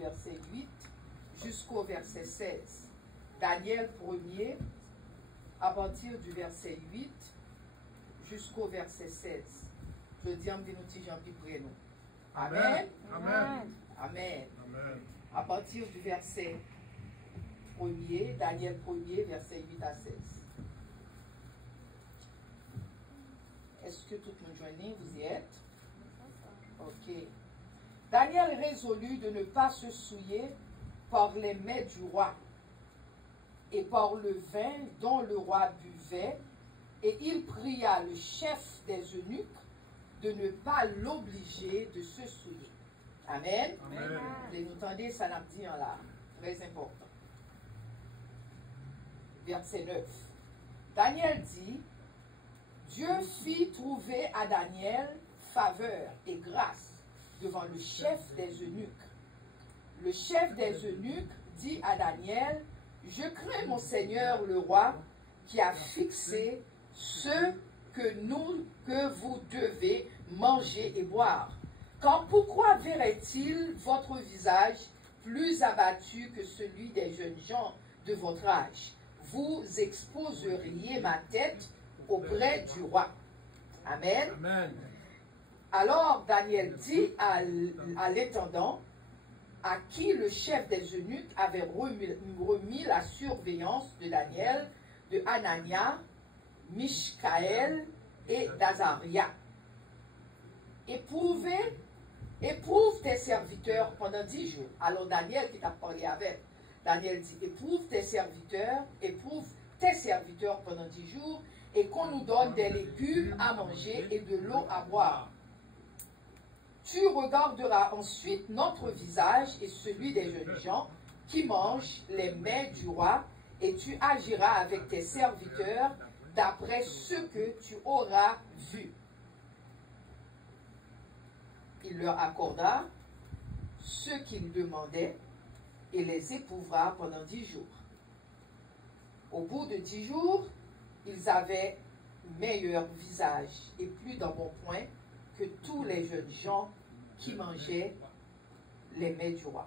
verset 8 jusqu'au verset 16. Daniel 1er, à partir du verset 8 jusqu'au verset 16. Je dis à nous petit Jean-Pierre Prénom. Amen. Amen. Amen. Amen. À partir du verset 1er, Daniel 1er, verset 8 à 16. Est-ce que tout le monde joignez? Vous y êtes? Ok. Daniel résolut de ne pas se souiller par les mets du roi et par le vin dont le roi buvait, et il pria le chef des eunuques de ne pas l'obliger de se souiller. Amen. Amen. Vous entendez, ça n'a dit en là. Très important. Verset 9. Daniel dit, Dieu fit trouver à Daniel faveur et grâce devant le chef des eunuques. Le chef des eunuques dit à Daniel, je crains mon Seigneur le roi qui a fixé ce que vous devez manger et boire. Car pourquoi verrait-il votre visage plus abattu que celui des jeunes gens de votre âge? Vous exposeriez ma tête auprès du roi. Amen. Amen. Alors Daniel dit à l'intendant, à qui le chef des eunuques avait remis la surveillance de Daniel, de Hanania, Mishkaël et d'Azaria. Éprouve tes serviteurs pendant 10 jours. Alors Daniel qui t'a parlé avec, Daniel dit, éprouve tes serviteurs pendant 10 jours, et qu'on nous donne des légumes à manger et de l'eau à boire. Tu regarderas ensuite notre visage et celui des jeunes gens qui mangent les mets du roi, et tu agiras avec tes serviteurs d'après ce que tu auras vu. Il leur accorda ce qu'ils demandaient et les éprouvera pendant 10 jours. Au bout de 10 jours, ils avaient meilleur visage et plus d'embonpoint que tous les jeunes gens qui mangeaient les mets du roi.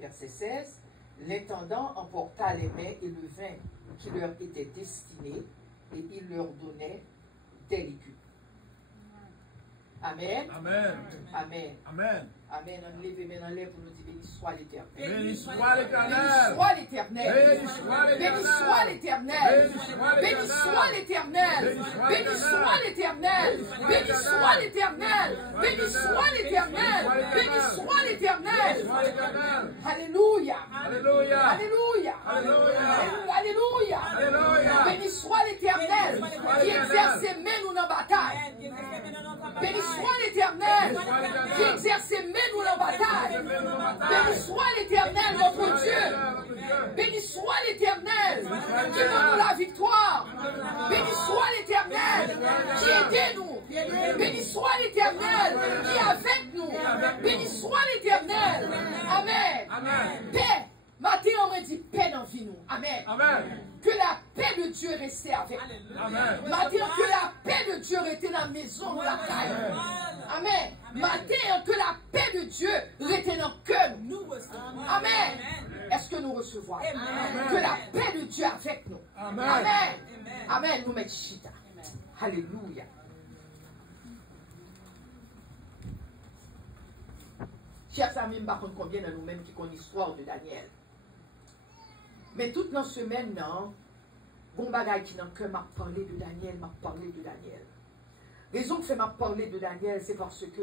Verset 16. L'intendant emporta les mets et le vin qui leur étaient destinés, et il leur donnait des légumes. Amen. Amen. Amen. Amen. Amen. On lève maintenant l'air pour nous dire béni soit l'Éternel. Béni soit l'Éternel. Béni soit l'Éternel. Béni soit Béni soit l'Éternel. Béni soit l'Éternel. Béni soit l'Éternel. Béni soit l'Éternel. Béni soit l'Éternel. Béni soit l'Éternel. Alléluia. Alléluia. Alléluia. Alléluia. Alléluia. Alléluia. Béni soit l'Éternel qui exerce ses mains nous dans la bataille. Béni soit l'Éternel qui exerce ses mains nous dans la bataille. Béni soit l'Éternel notre Dieu. Béni soit l'Éternel qui donne nous la victoire. Béni soit l'Éternel qui aide nous. Béni soit l'Éternel qui est avec nous. Béni soit l'Éternel. Amen. Amen. Paix. Matin, on me dit paix dans la vie nous. Amen. Amen. Que la paix de Dieu reste avec nous. Amen. Matin, que la paix de Dieu reste dans la maison, dans la caille. Amen. Matin, que la paix de Dieu reste dans le cœur. Amen. Est-ce que nous recevons? Que la paix de Dieu avec nous. Amen. Amen. Amen. Nous mettons chita. Alléluia. Chers amis, je ne sais pas combien de nous-mêmes qui connaissent l'histoire de Daniel. Mais toute la semaine, non, bon bagay qui dans le cœur m'a parlé de Daniel, m'a parlé de Daniel. Raison que fait m'a parlé de Daniel, c'est parce que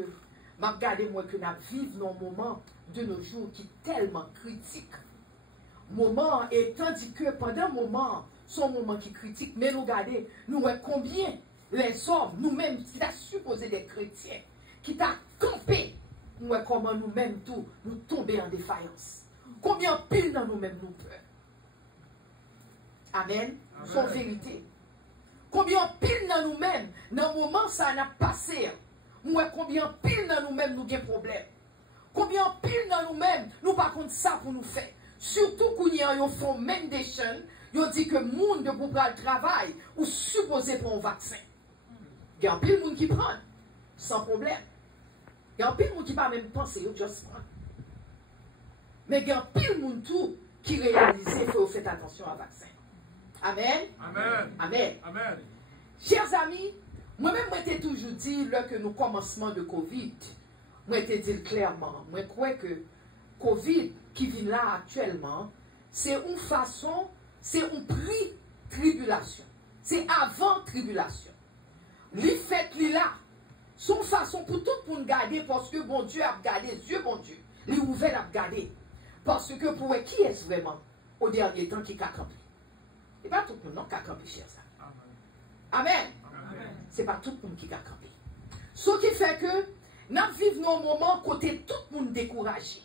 m'a regardé moi que nous vivons dans un moment de nos jours qui est tellement critique. Moment, et tandis que pendant un moment, son moment qui est critique, mais nous regardez, nous voyons combien les hommes, nous-mêmes, qui t'a supposé des chrétiens, qui t'a campé, nous voyons comment nous-mêmes tout, nous tomber en défaillance. Combien pile dans nous-mêmes nous peur. Amen. Son vérité. Combien pile dans nous-mêmes, dans le moment ça n'a passé, moi combien pile dans nous-mêmes nous avons problème. Combien pile dans nous-mêmes, nous par contre ça pour nous faire. Surtout qu'on y a un fonds mandation, ils dit que le monde de pour le travail ou supposé pour un vaccin. Il y a un pile de monde qui prend sans problème. Il y a un pile de monde qui ne va même penser, ils juste prendre. Mais il y a pile monde tout qui réalise qu'il faut faire attention à vaccin. Amen. Amen. Amen. Amen. Chers amis, moi-même, moi t'ai toujours dit là, que nous commencement de Covid, moi t'ai dit clairement, moi crois que Covid qui vient là actuellement, c'est une façon, c'est un pré-tribulation. C'est avant tribulation. Les fêtes là, sont façon pour tout le monde garder parce que bon Dieu a gardé, Dieu bon Dieu, les ouvert a gardé. Parce que pour qui est-ce vraiment au dernier temps qui a campé? Et pas tout le monde qui a campé, chers amis. Amen. C'est pas tout le monde qui a campé. Ce qui fait que nous vivons un moment côté tout le monde découragé.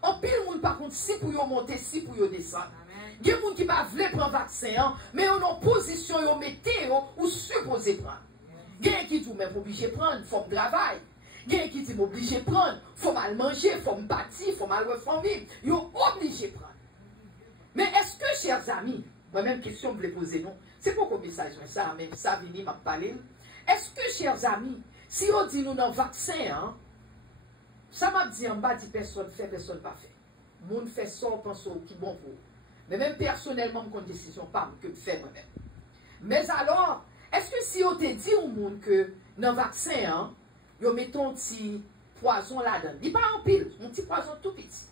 En pile monde par contre si pour yo monter, si pour yo descendre. Il y a des gens qui ne veulent pas prendre vaccin, mais ils ont en position, ils ont météo ou supposé prendre. Il y a qui disent même obligé de prendre, il faut travailler. Il y a qui disent obligé de prendre, il faut mal manger, il faut me bâtir, il faut mal vivre. Ils sont obligés de prendre. Mais est-ce que, chers amis, moi-même question que je voulais poser, non, c'est pourquoi le message, mais ça, même ça, vini m'a parlé. Est-ce que, chers amis, si on dit nous dans le vaccin, hein, ça m'a dit en bas, dit personne fait, personne pas fait. Monde fait ça, on pense qui bon pour. Mais même personnellement, je ne décision pas que je fais moi-même. Mais alors, est-ce que si on te dit au monde que dans le vaccin, hein, on met un petit poison là-dedans, il n'est pas en pile, un petit poison tout petit.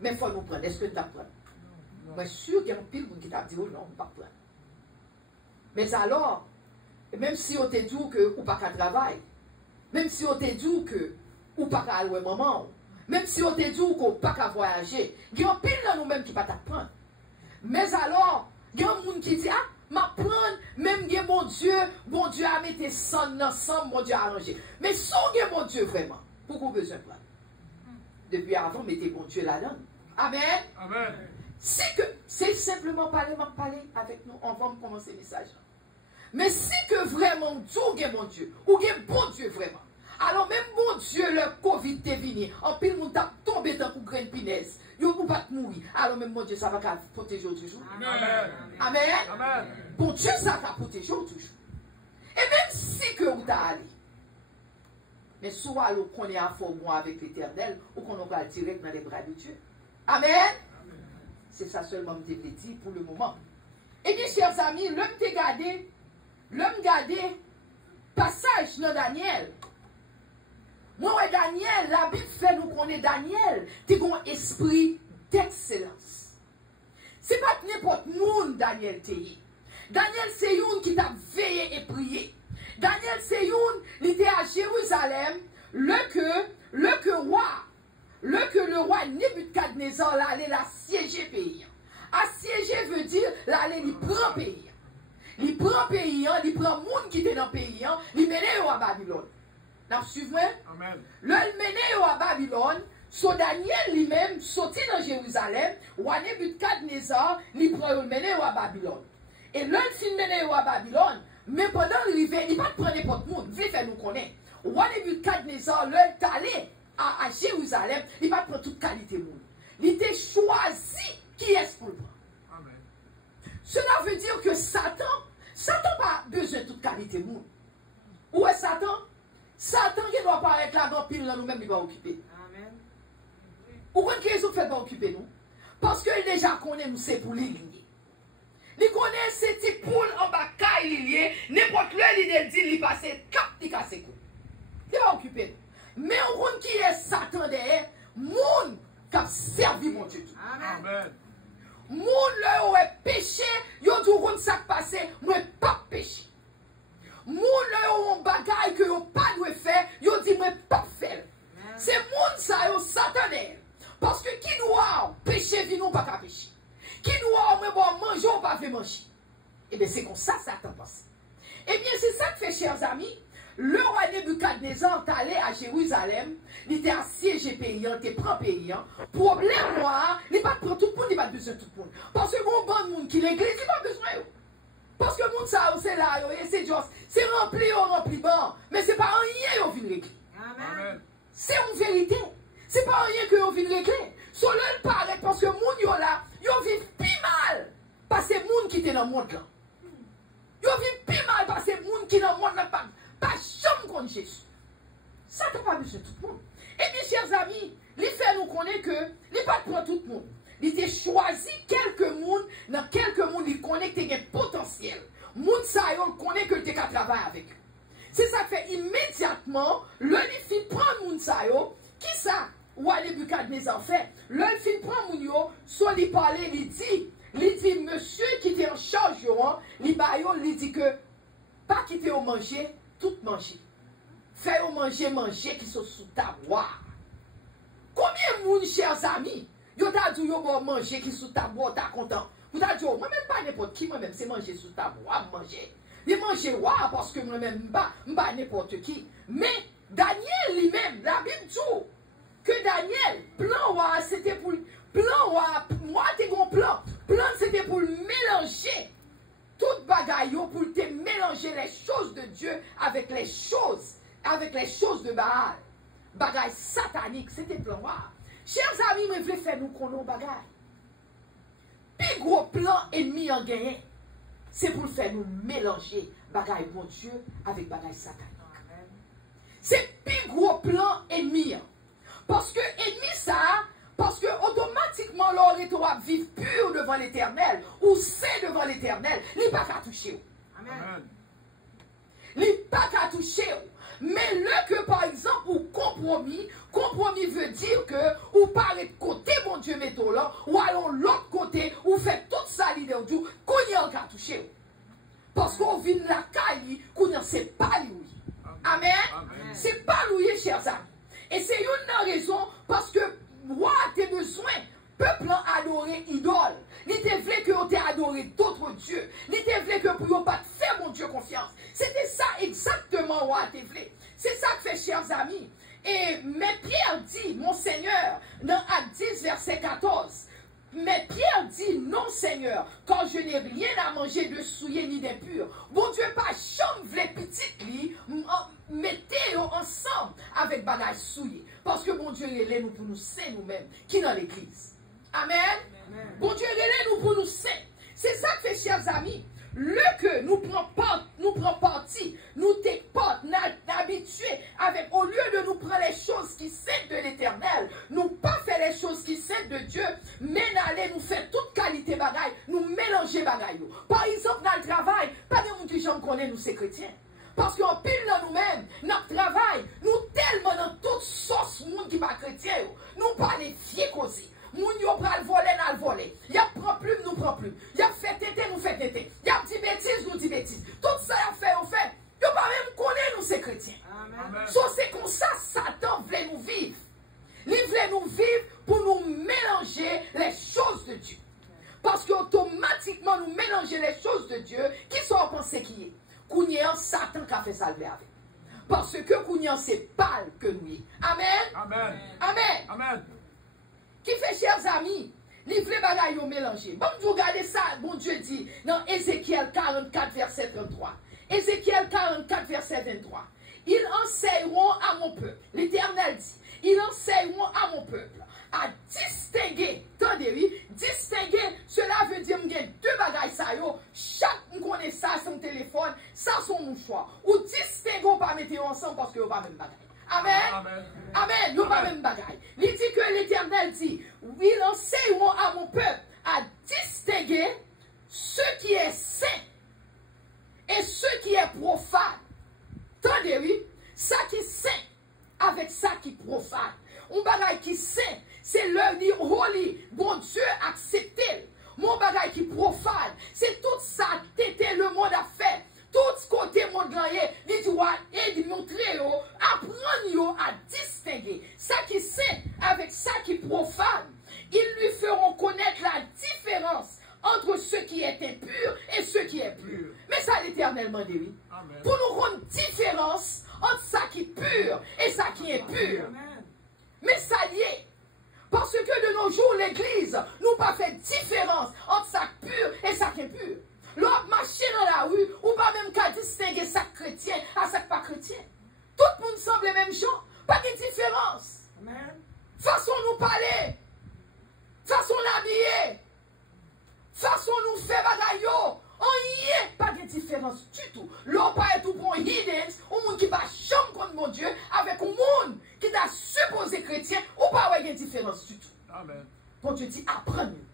Mais il faut nous prendre. Est-ce que tu apprends? Moi, je suis sûr qu'il y a un pile qui t'a dit, oh non, on ne va pas prendre. Mais alors, même si on te dit que ou pas qu'à travailler, même si on te dit que ou pas qu'à aller au moment, même si on te dit qu'on pas qu'à voyager, il y a un pile dans nous-mêmes qui ne va pas t'apprendre. Mais alors, il y a un monde qui dit, ah, m'apprendre, même il y a bon Dieu a mis son ensemble, bon Dieu a arrangé. Mais si on a bon Dieu vraiment, pourquoi besoin de prendre? Depuis avant, mettez bon Dieu là-dedans. Amen. Amen. C'est simplement parler avec nous, on va commencer le message. Mais si que vraiment Dieu est mon Dieu, ou est bon Dieu vraiment, alors même mon Dieu, le Covid est venu, en pile monde t'a tombé dans une graine pinaise, yo ou pas mourir, alors même mon Dieu ça va protéger toujours. Amen. Amen. Amen. Bon Dieu ça va protéger toujours. Et même si que vous t'as allé, mais soit qu'on est à fond avec l'Éternel, ou qu'on va direct dans les bras de Dieu. Amen. C'est ça seulement que je te dis pour le moment. Et bien, chers amis, l'homme gardé, passage dans Daniel. Moi, Daniel, la Bible fait nous connaître Daniel, qui a un esprit d'excellence. C'est pas n'importe monde Daniel t'est. Daniel, c'est une qui t'a veillé et prié. Daniel, c'est une, il était à Jérusalem, le roi Nebuchadnezzar allait l'assiéger pays. Assiéger veut dire l'aller il prend pays. Il prend pays, il prend monde qui était dans le pays, il mène à Babylone. Vous suivez? Amen. Le mène à Babylone, so Daniel lui-même sorti dans Jérusalem, roi Nebuchadnezzar, il prend le mène à Babylone. Et le film mène à Babylone, mais pendant l'arrivée, il ne va pas prendre n'importe monde, il fait nous connaître. Roi Nebuchadnezzar, le est allé à Jérusalem, il va prendre toute qualité monde. Il était choisi qui est pour le prendre. Amen. Cela veut dire que Satan n'a pas besoin de toute qualité monde. Où est Satan? Satan qui doit apparaître là dans pile, nous-mêmes, il va occuper. Amen. Pourquoi est-ce qu'il fait pas occuper nous? Parce qu'il déjà connaît nous, c'est pour les ligner. Il connaît ces petits poules en bas, il lié, n'importe le il dit, il passe cap, il casse coup. Il va occuper nous. Mais on compte qui est Satan derrière, monde qui a servi mon Dieu. Amen. Amen. Moun le ou est péché, yo dou roun sak passé, moi pas péché. Moun le ou on bagaille que yo pas dû faire, yo dit moi pas faire. C'est moun ça yo satané. Parce que qui doit péché vin ou pas ka péché. Qui doit moi bon manger ou pas faire manger. Et bien c'est comme ça Satan pense. Eh bien c'est ça que fait chers amis. Le roi Nebuchadnezzar est allé à Jérusalem, il était assiégé paysan, il était prend paysan. Problème, moi, il n'est pas pour tout le monde, il n'a pas besoin de tout le monde. Parce que bon, bon monde qui l'église, il n'a pas besoin. Parce que le monde, ça, c'est là, c'est rempli, bon. Mais ce n'est pas rien qu'on vient régler. Amen. C'est une vérité. Ce n'est pas rien qu'on vient régler. Sur le paraît, parce que le monde, là, ils vivent plus mal. Parce que les gens qui étaient dans le monde, là. Ils vivent plus mal parce que les gens qui sont dans le monde, là, pas jamais contre Jésus. Ça n'a pas besoin de tout le monde. Eh bien, chers amis, les fait nous connaître que, les pas prendre tout le monde. Il était choisi quelques monde, dans quelques monde, il connaît que un potentiel. Moun sa yo connaît que tu as travailler avec eux. C'est ça que fait immédiatement, le fin prend moun sa yo, qui ça? Ou à Nebukadnezar fait, le fin prend moun yo, soit il parle, il dit, monsieur qui était en charge, il dit que, pas quitter au manger, tout manger. Fait au manger qui sont sous ta boire. Combien de moun, chers amis, yo t'a dit yo bon manger qui sous ta boire, t'as content. Vous avez dit, moi-même pas n'importe qui, moi-même, c'est manger sous ta boire, manger. Il manger, parce que moi-même, pas n'importe qui. Mais Daniel lui-même, la Bible dit que Daniel, plan, c'était pour. Moi, t'es un plan. Plan, c'était pour mélanger toute bagaille, pour te mélanger les choses de Dieu avec les choses de Baal. Bagaille satanique, c'était plan. Chers amis, je voulais faire nous connaître bagaille. Plus gros plan ennemi en gagné, c'est pour faire nous mélanger bagaille bon Dieu avec bagaille satanique. C'est plus gros plan ennemi. Parce que ennemi ça, parce que automatiquement l'aurait doit vivre pur devant l'Éternel ou saint devant l'Éternel, il n'est pas qu'à toucher. Amen. Il n'est pas qu'à toucher. Mais le que par exemple ou compromis veut dire que ou parlez de côté mon Dieu mettons là ou allons l'autre côté ou faites tout ça leader du qu'on y a qu'à toucher. Parce qu'on vit la caille qu'on ne sait pas lui. Amen. C'est pas lui chers amis. Et c'est une raison parce que moi t'es besoin peuple adorer idole. Il te voulait que on t'ait adoré d'autres dieux. Il te voulait que pour pas faire mon Dieu confiance. C'était ça exactement moi te voulait. C'est ça que fait chers amis. Mais Pierre dit, mon Seigneur, dans Acte 10, verset 14, mais Pierre dit, non Seigneur, quand je n'ai rien à manger de souillé ni d'impur. Bon Dieu, pas chambre v'lait petite li, mettez ensemble avec bagage souillé. Parce que bon Dieu, il est nous pour nous saint nous-mêmes, qui dans l'église. Amen. Amen. Bon Dieu, il est nous pour nous saint. C'est ça que fait, chers amis. Le que nous prenons parti, nous t'es pas habitués avec, au lieu de nous prendre les choses qui sont de l'Éternel, nous pas faire les choses qui sont de Dieu, mais d'aller nous faire toute qualité bagaille, nous mélanger bagaille. Par exemple, dans le travail, pas de monde qui j'en connaît, nous c'est chrétiens. Parce qu'en pile dans nous-mêmes, notre travail, nous tellement dans toute sauce monde qui pas chrétien, nous pas les fiers causer. Moun yo pral voler, nan voler. Y a prend plume, nous prend plume. Y a fait tété, nous fait tété. Y a dit bêtise, nous dit bêtise. Tout ça y a fait, on fait. Yo pas même connaît nous c'est chrétiens. So c'est comme ça, Satan voulait nous vivre. Il voulait nous vivre pour nous mélanger les choses de Dieu. Parce qu'automatiquement, nous mélanger les choses de Dieu, qui sont pensés qui est. Kounien, Satan qui a fait salver avec. Parce que Kounien, c'est pâle que nous. Amen. Amen. Amen. Amen. Qui fait, chers amis, les vrais bagailles ont mélangé. Bon, vous regardez ça, bon Dieu dit dans Ézéchiel 44, verset 33. Ézéchiel 44, verset 23. Ils enseigneront à mon peuple. L'Éternel dit, ils enseigneront à mon peuple à distinguer, attendez, distinguer, cela veut dire qu'il y a deux bagailles, ça, chaque connaît ça, son téléphone, ça, son mouchoir. Ou distinguer, pas mettre ensemble parce que vous pas même bagaille. Amen. Amen. Amen. Nous pas même bagaille. Il dit que l'Éternel dit, ils enseigneront à mon peuple à distinguer ce qui est saint et ce qui est profane. Attendez, oui, ça qui est saint avec ça qui est profane. Un bagaille qui est saint, c'est le dit holy, bon Dieu accepté. Mon bagaille qui est profane, c'est tout ça, t'étais le monde à faire. Tout ce côté monde gagné, il doit montrer, apprendre à distinguer ça qui est saint avec ça qui est profane. Ils lui feront connaître la différence entre ce qui est impur et ce qui est pur. Mais ça l'Éternel m'a dit, oui. Pour nous rendre différence entre ça qui est pur et ça qui est pur. Mais ça y est. Parce que de nos jours, l'Église nous pas fait différence entre ça pur et ça qui est pur. L'autre marché dans la rue, ou pas même qu'à distinguer ça chrétien à ça pas chrétien. Tout le monde semble les mêmes gens. Pas de différence. Amen. Façon nous parler. Façon l'habiller. Façon nous faire bagaille. On y est. Pas de différence du tout. L'on pas est tout pour un hidden. Un monde qui va chambre contre mon Dieu. Avec un monde qui t'a supposé chrétien. Ou pas de différence du tout. Amen. Bon Dieu dit, apprends-nous.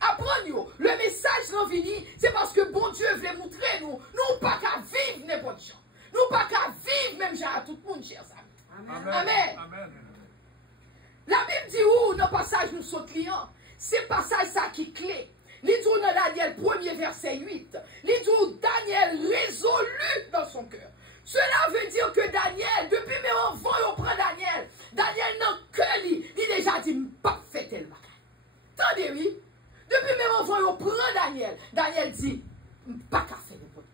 Apprends-nous. Le message non vini, c'est parce que bon Dieu voulait montrer nous. Nous pas qu'à vivre n'importe quoi. Nous pas qu'à vivre même genre à tout le monde, chers amis. Amen. Amen. Amen. La Bible dit où, dans le passage nous sommes clients, c'est passage ça qui est clé. Il dit dans Daniel 1er verset 8, il dit Daniel résolu dans son cœur. Cela veut dire que Daniel, depuis mes enfants, on prend Daniel. Daniel n'a que lui. Il déjà dit, pas fait tel bagage. Attendez, oui. Depuis mes enfants, on prend Daniel. Daniel dit, pas qu'à faire n'importe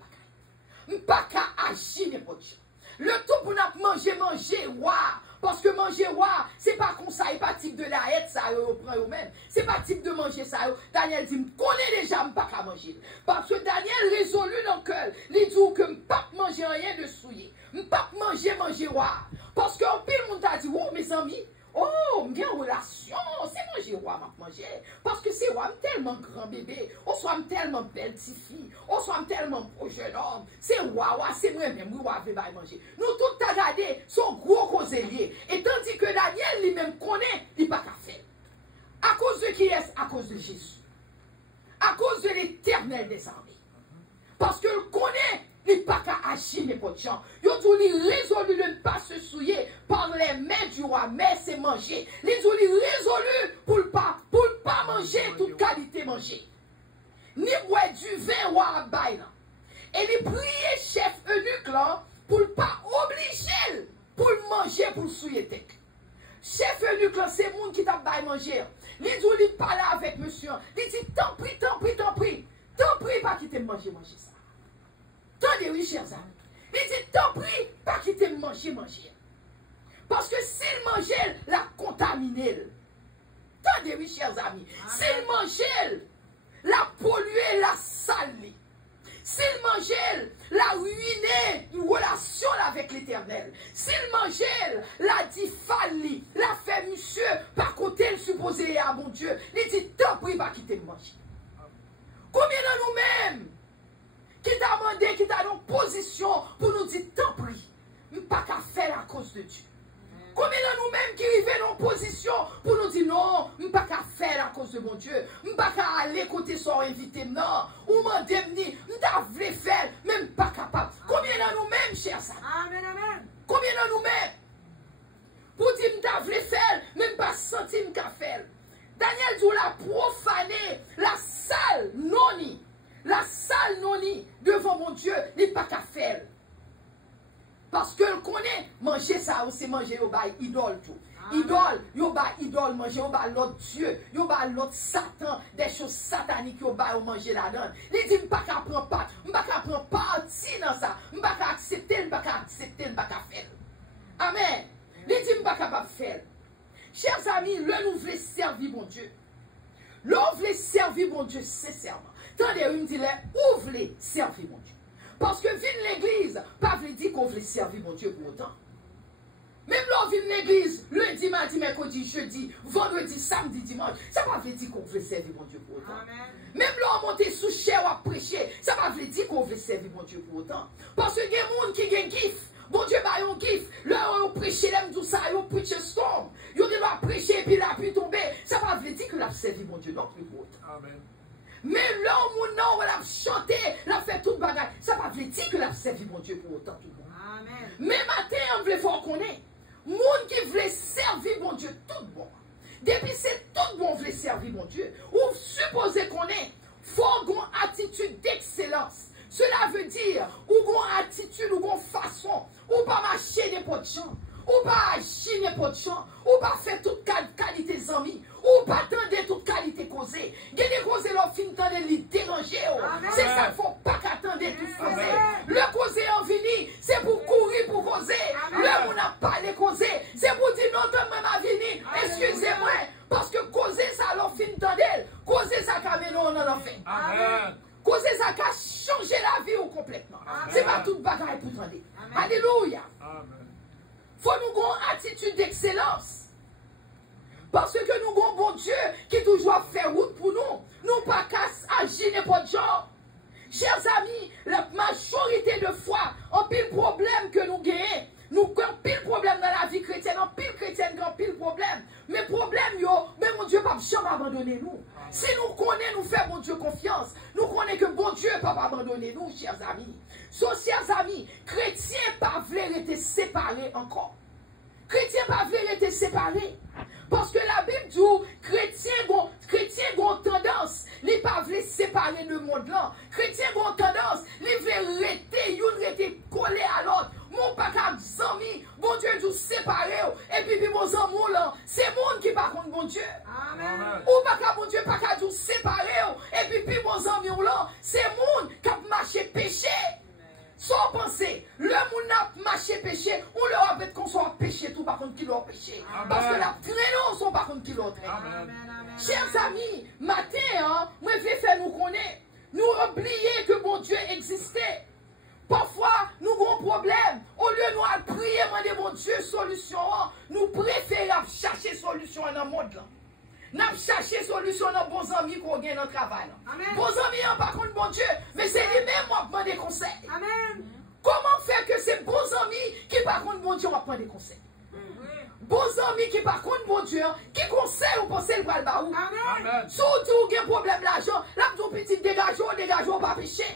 bagage. Pas qu'à agir n'importe chose. Le tout pour nous manger, waouh. Parce que manger, waouh, c'est pas comme ça, c'est pas type de diète, ça, on prend eux-mêmes. C'est pas type de manger, ça. Daniel dit, je connais déjà, je pas qu'à manger. Parce que Daniel résolu dans le cœur. Il dit que je ne pas manger rien de souillé. Je ne pas manger, waouh. Parce qu'en pile, le monde a dit, oh, mes amis, oh, j'ai une relation, c'est manger, waouh, manger. Parce que c'est waouh, tellement grand bébé, on soit tellement belle petite fille, on soit tellement beau jeune homme. C'est waouh, c'est moi-même, oui, waouh, je vais manger. Nous, tout à regarder, son gros causelier. Et tandis que Daniel lui-même connaît, il n'a pas qu'à faire. À cause de qui est-ce? À cause de Jésus. À cause de l'Éternel des armées. Parce que le connaît, il n'a pas qu'à agir n'importe quoi. Il a résolu de ne pas se souiller par les mains du roi, mais c'est manger. Il a résolu pour ne pas manger toute qualité manger. Ni boire du vin ou à bail. Et il priait chef eunuque là pour ne pas obliger pour manger pour souiller tête. Chef eunuque là, c'est le monde qui t'a bail manger. Il dit, il parle avec monsieur. Il dit, tant pis, pas quitter manger ça. Attendez, oui, chers amis. Il dit, tant pis, pas quitter manger. Parce que s'il mangeait, la contaminé. Attendez, oui, chers amis. S'il mangeait, la polluer, la saler. S'il mangeait, la ruiner une relation avec l'Éternel. S'il mangeait, la diffaler, la fait monsieur, par côté, le supposé à mon Dieu. Il dit, tant pis, pas quitter manger. Combien de nous-mêmes qui t'a demandé, qui t'a dans position pour nous dire, tant pis, pas qu'à faire à cause de Dieu. Combien de nous-mêmes qui arrivent dans position pour nous dire non, je ne pas qu'à faire à cause de mon Dieu, je ne pas qu'à aller côté son invité, non, ou m'en démenir, je ne faire, même pas capable. Combien de nous-mêmes, chers amis? Amen, amen. Combien de nous-mêmes? Pour dire je ne faire, même pas sentir qu'à faire. Daniel dit la profaner, la salle noni. La salle noni devant mon Dieu, n'est pas qu'à faire. Parce que le connaît, manger ça, c'est manger au bail idole tout. Idole, yo ba idole manger, yo ba l'autre Dieu, yo ba l'autre Satan, des choses sataniques yo ba manger là-dedans. Il dit, m'pas qu'à prendre part, m'pas qu'à prendre parti dans ça, m'pas qu'à accepter, m'pas qu'à accepter, m'pas qu'à faire. Amen. Il dit, m'pas qu'à faire. Chers amis, le nous voulons servir mon Dieu. L'on voulait servir mon Dieu sincèrement. Tandis qu'il me dit, où voulez servir mon Dieu? Parce que vine l'église, pas veut dire qu'on veut servir mon Dieu pour autant. Même l'on vient l'église, lundi, mardi, mercredi, jeudi, vendredi, samedi, dimanche, ça ne veut dire qu'on veut servir mon Dieu pour autant. Amen. Même l'on monte sous chair ou à prêcher, ça ne veut dire qu'on veut servir mon Dieu pour autant. Parce que il y a des gens qui ont un gif. Bon Dieu, bah, un gif. Là, on prêche, l'aime tout ça, on prêche storm. On doit prêcher, puis là, puis tomber. Ça ne veut dire que l'a servi mon Dieu non plus pour autant. Amen. Mais l'homme ou non, on a chanté, l'a fait toute bagarre. Ça ne veut dire que l'a servi mon Dieu pour autant tout le monde. Amen. Mais matin, on veut voir qu'on est. Monde qui voulait servir mon Dieu, tout bon. Depuis c'est tout bon, voulait servir mon Dieu. Ou supposez qu'on est, faut une attitude d'excellence. Cela veut dire, ou une attitude, ou une façon, ou pas marcher n'importe gens, ou pas agir n'importe gens, ou pas faire toute qualité des amis, ou pas attendre toute qualité causée. Il y a des causes leur fin de les déranger. C'est ça qu'il ne faut pas qu'attendre tout causer. Le causer en vini, c'est pour courir pour causer. Le monde n'a pas les causer. C'est pour dire non, donne-moi ma vini. Excusez-moi. Parce que causer ça leur fin de causer ça quand même on en fait. Amen. Causer ça qui a changé la vie complètement. C'est pas toute bagaille pour tendre. Alléluia. Amen. Faut nous avoir une attitude d'excellence. Parce que nous avons un bon Dieu qui toujours fait route pour nous. Nous pas qu'à agir n'importe genre. Chers amis, la majorité de fois, en pile problème que nous gagnons, nous avons pile problème dans la vie chrétienne, en pile chrétienne, en pile problème. Mais problème, yo, mais mon Dieu, pas jamais abandonner nous. Si nous connaissons, nous faisons bon Dieu confiance. Nous connaissons que bon Dieu ne peut pas abandonner nous, chers amis. So, chers amis, chrétiens pas voulu être séparés encore. Chrétiens pas voulu être séparés. Parce que la Bible dit, chrétiens ont tendance, ils pas veulent séparer le monde là. Chrétiens ont tendance, ils veulent rester collés à l'autre. Mon pas qu'à amis, bon Dieu dit séparer. Et puis mon amour là, c'est monde qui par contre bon Dieu. Amen. Ou pas qu'à bon Dieu, pas qu'à dit séparer. Et puis mon amour là, c'est monde qui a marché péché. Sans penser, le monde n'a marché péché, ou leur a fait qu'on soit péché, tout par contre qui leur péché. Parce que la traîneau sont par contre qui leur traîne. Chers amis, matin, hein, moi je vais faire nous connaître. Nous oublier que bon Dieu existait. Parfois, nous avons un problème. Au lieu de nous prier, demander bon Dieu solution, nous préférons chercher solution dans le monde. Nous cherchons solution dans bons amis qu'on gagne dans le travail. Bons amis, par contre, bon Dieu, mais c'est lui-même qui prend des conseils. Amen. Comment faire que ces bons amis qui, par contre, bon Dieu, prend des conseils? Bons amis qui, par contre, bon Dieu, qui conseillent ou pensent le baou. Surtout, il y a un problème d'argent. Là, tout petit dégageons, pas péché.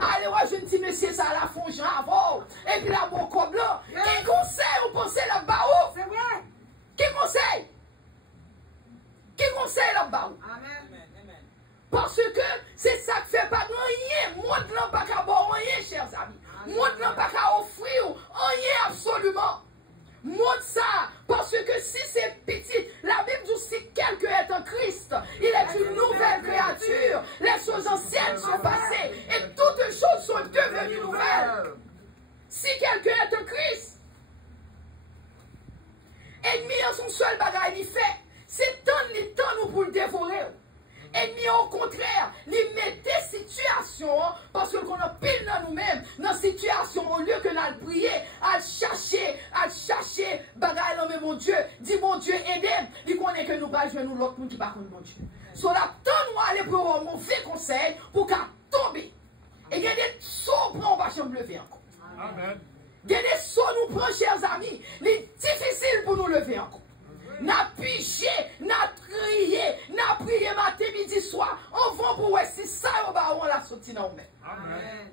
Allez, ouais, je dis, monsieur, ça la fond avant. Et puis là, bon, comme là. Qui conseille ou pensez le baou? C'est vrai. Qui conseille? Qui conseille là-bas? Amen. Parce que c'est ça qui fait pas rien. Monde n'a pas qu'à boire rien, chers amis. Monde n'a pas qu'à offrir rien absolument. Monde ça. Parce que si c'est petit, la Bible dit si quelqu'un est en Christ, il est une nouvelle créature. Les choses anciennes sont passées et toutes les choses sont devenues nouvelles. Si quelqu'un est en Christ, ennemi en son seul bagage, il fait. C'est le temps nous pour le dévorer. Ennemi, au contraire, les mettre situation, parce qu'on a pile dans nous-mêmes, dans situation, au lieu que nous prier, à chercher, bagaille dans mon Dieu, dit mon Dieu, aidez-moi, il connaît que nous ne pouvons pas nous l'autre monde qui va contre mon Dieu. Sur la temps, nous aller pour un mauvais conseil, pour qu'à tomber. Et il y a des sauts pour on va jamais lever encore. Amen. Il y a des sauts nous prend, chers amis, c'est difficile pour nous lever encore. N'a piché, n'a crié, n'a prié matin, midi, soir. On va pour si ça, on l'a sorti dans nous-mêmes. Amen.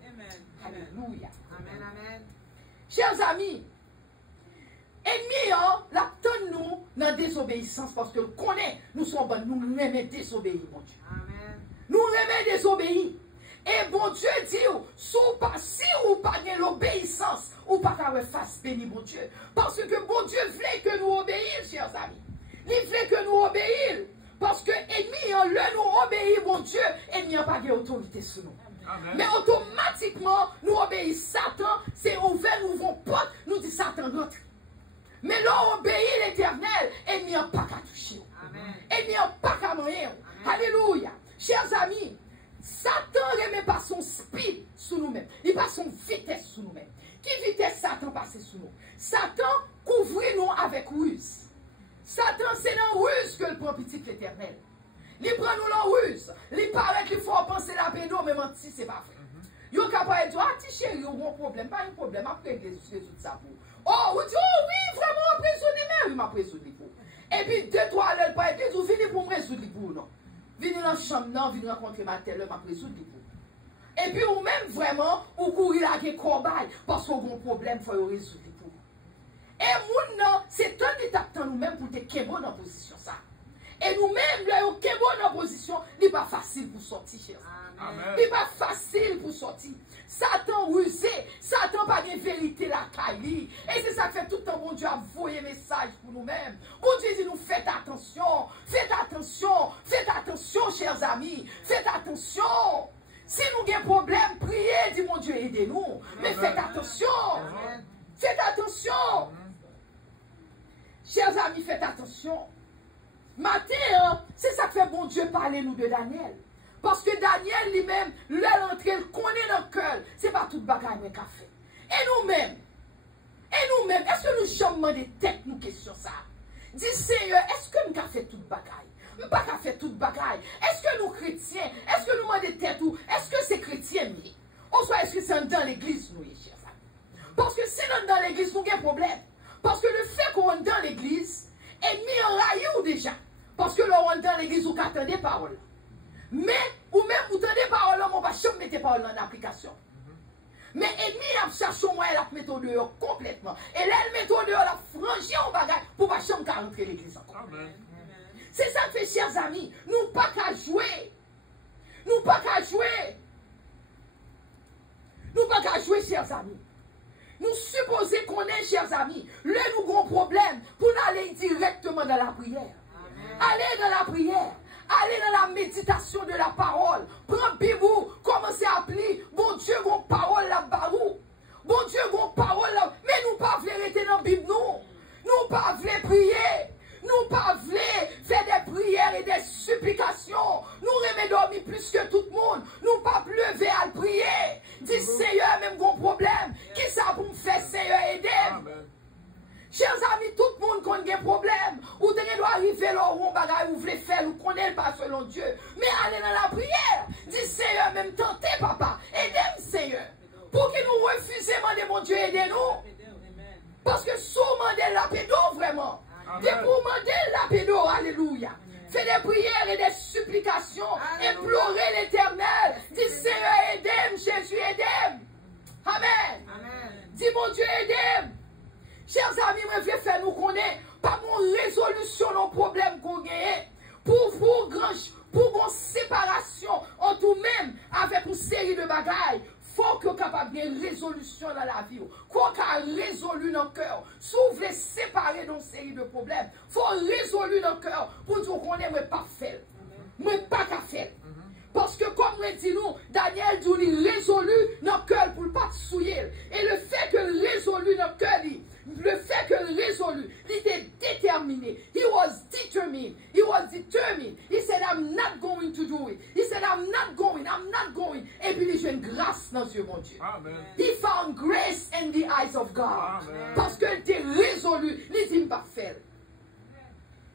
Alléluia. Amen. Chers amis, ennemi, l'attend-nous dans la désobéissance parce que connaît, nous sommes bons, nous aimons désobéir, mon Dieu. Amen. Nous aimons désobéir. Et bon Dieu dit, si ou pas de l'obéissance, ou pas qu'à face béni, mon Dieu. Parce que bon Dieu voulait que nous obéissions, chers amis. Il voulait que nous obéissions. Parce que ennemi, le nous obéir, mon Dieu, ennemi n'a pas d'autorité sur nous. Amen. Mais automatiquement, nous obéissons Satan, c'est ouvert, nous ouvrons porte, nous dit Satan notre. Mais là, on obéit l'éternel, ennemi n'a pas qu'à toucher. Ennemi n'a pas qu'à mourir. Alléluia. Chers amis, Satan ne remet pas son speed sur nous-mêmes. Il passe son vitesse sur nous-mêmes. Qui vitesse Satan passe sur nous? Satan couvre nous avec ruse. Satan, c'est dans ruse que le prend petit l'éternel. Il prend nous dans ruse. Il paraît qu'il faut penser la pédo, mais mentir, c'est pas vrai. Il est capable de dire, ah, ti chérie, il y a un problème, pas un problème, après, résoudre ça pour. Oh, vous dites, oh oui, vraiment, après, mais oui, m'a résolu pour. Et puis, 2-3 heures, pas été, vous venez pour me résoudre pour, non. Venez dans la chambre, non, venez rencontrer ma telle, m'a résoudre pour. Et puis, ou même vraiment, ou courir avec un cobaye, parce qu'on a un problème, il faut résoudre pour. Et nous, c'est un étape dans nous-mêmes pour te kébo dans la position ça. Et nous-mêmes, le kébo dans la position, il n'est pas facile pour sortir, chers. Il n'est pas facile pour sortir. Satan rusé, Satan pas de vérité la caille. Et c'est ça que fait tout le temps, bon Dieu, a envoyé message pour nous-mêmes. Bon Dieu dit nous, faites attention, chers amis, faites attention. Si nous avons un problème, priez, dit mon Dieu, aidez-nous. Mais faites attention. Faites attention. Chers amis, faites attention. Matin, c'est ça que fait bon Dieu parler nous de Daniel. Parce que Daniel lui-même, l'entrée, il connaît dans le cœur. Ce n'est pas tout le bagage qu'a fait. Et nous-mêmes, est-ce que nous jamais des têtes, nous question ça? Dis Seigneur, est-ce que nous avons fait tout le bagage? Nous pas fait tout le bagage. Est-ce que nous chrétiens, est-ce que nous avons des têtes ou est-ce que c'est chrétien? Ou soit est-ce que c'est dans l'église, nous, chers amis? Parce que si nous dans l'église, nous avons un problème. Parce que le fait qu'on est dans l'église, ennemi en raillou déjà. Parce que là, on est dans l'église, vous attendez des paroles. Mais, ou même, vous attendez des paroles, on va pas mettre des paroles en application. Mais l'ennemi a cherché moyen de mettre au dehors complètement. Et là, elle met au dehors, la franchie en bagage pour pas jamais rentrer l'église encore. C'est ça que fait, chers amis. Nous pas qu'à jouer. Nous pas qu'à jouer. Nous pas qu'à jouer, chers amis. Nous supposons qu'on est, chers amis, là nous avons un problème pour aller directement dans la prière. Allez dans la prière. Allez dans la méditation de la parole. Prends Bible, commencez à appeler. Bon Dieu, bon parole là-bas. Bon Dieu, bon parole là. Mais nous pas voulons rester dans la Bible, nous. Nous pas voulons prier. Nous pas voulons faire des prières et des supplications. Nous remettons dormir plus que tout le monde. Nous pas lever à prier. Dis Seigneur, même bon problème. Qui ça pour me faire, Seigneur, aider? Chers amis, tout le monde connaît des problèmes. Ou doit arriver là où on bagaille, vous voulez faire, vous connaissez pas selon Dieu. Mais allez dans la prière. Dis Seigneur, même tentez, papa. Aidez-moi, Seigneur. Pour que nous refusions demander, mon Dieu, aidez-nous. Parce que si vous demandez la pédo, vraiment. Et pour demander la pédo, alléluia. C'est des prières et des supplications. Implorer l'Éternel. Dis Seigneur, aidez-moi, Jésus, aidez-moi. Amen. Dis mon Dieu, aidez-moi. Chers amis, je veux faire nous connaître pas mon résolution nos problèmes qu'on gagne pour une séparation entre nous-mêmes avec une série de bagailles. Il faut que vous capable de une résolution dans la vie. Quoi qu'on résolu dans le cœur. Si vous voulez séparer dans une série de problèmes, il faut résoudre dans le cœur pour dire qu'on n'est pas fait. Mais pas qu'à faire. Parce que comme on dit nous, Daniel dit il résolu dans le cœur pour ne pas souiller. Et le fait que résolu dans le cœur, le fait que résolu, il était déterminé. He was determined. He was determined. He said, I'm not going to do it. He said, I'm not going. Et puis il a une grâce dans Dieu, mon Dieu. Amen. He found grace in the eyes of God. Amen. Parce qu'il était résolu, il dit pas faire.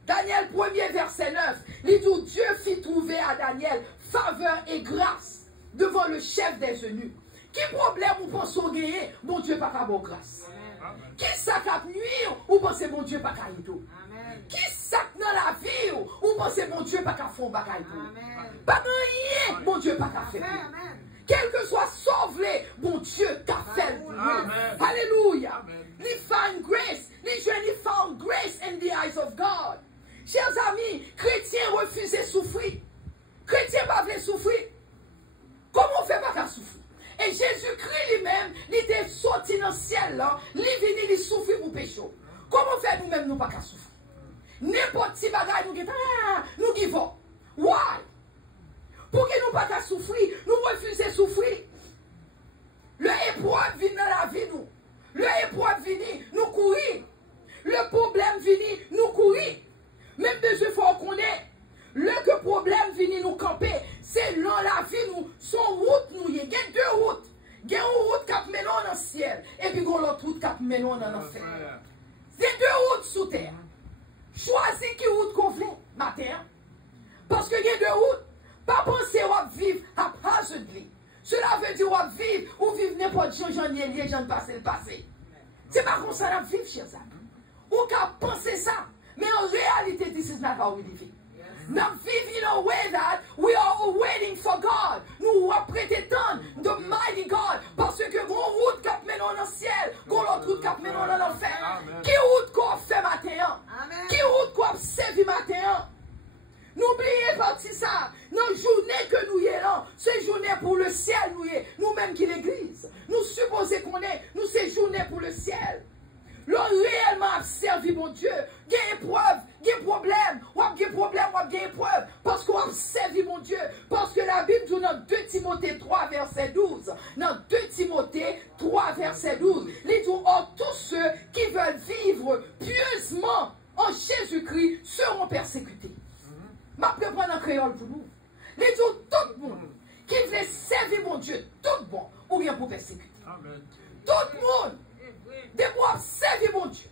Daniel 1er verset 9, il dit Dieu fit trouver à Daniel faveur et grâce devant le chef des eunuques. Qui problème vous pensez gagner, bon Dieu pas qu'à bon grâce. Amen. Qui ça cap nuire, ou pensez bon Dieu pas qu'à y tout. Qui ça dans la vie, ou pensez bon Dieu pas qu'à fond pas qu'à y tout. Pas rien, bon Dieu pas qu'à faire. Quel que soit sauvé, bon Dieu qu'a fait. Alléluia. He found grace. He found grace in the eyes of God. Chers amis, chrétiens refusent de souffrir. Chrétiens ne veulent pas souffrir. Comment on fait pas qu'à souffrir? Et Jésus-Christ lui-même, il était sorti dans le ciel là, il est venu, il souffrir pour péché. Comment faire nous-mêmes nous pas qu'à souffrir? N'importe qui bagaille nous disons, nous give up. Why? Pour que nous pas qu'à souffrir, nous refusons de souffrir. Le épreuve vient dans la vie nous. Le épreuve vient, nous courir. Le problème vient, nous courir. Même des efforts qu'on est. Le problème vient nous camper. C'est dans la vie nous, son route nous. Il y a deux routes. Il y a une route qui mène dans le ciel. Et puis il y a l'autre route qui mène dans l'enfer. C'est deux routes sous terre. Choisis qui route qu'on fait matin. Parce qu'il y a deux routes. Pas penser à vivre haphazardly. Cela veut dire à vivre ou vivre n'importe quoi, j'en ai lié, j'en passe le passé. C'est pas comme ça qu'on vivre, chers amis. Ou qu'à penser ça. Mais en réalité, this is not how we live. Now live in a way that we are waiting for God. Nous prêtons tant de mighty God. Parce que gros route qui mène dans le ciel, gros l'autre route qui mène dans l'enfer. Qui route qu'on fait matin? Qui route qu'on servi matin? N'oubliez pas ça. Dans la journée que nous y allons, c'est journée pour le ciel, nous-mêmes qui l'église. Nous supposons qu'on est, nous c'est journée pour le ciel. L'on réellement servi mon Dieu. Il y a épreuve, il y a problème, il y a problème, il y a épreuve. Parce qu'on a servi mon Dieu. Parce que la Bible dit dans 2 Timothée 3, verset 12. Dans 2 Timothée 3, verset 12. Il dit, or tous ceux qui veulent vivre pieusement en Jésus-Christ seront persécutés. Je vais prendre un créole pour nous. Il dit, tout le monde qui veut servir mon Dieu, tout bon, ou bien pour persécuter. Amen. Tout le monde. Des vous servir mon Dieu.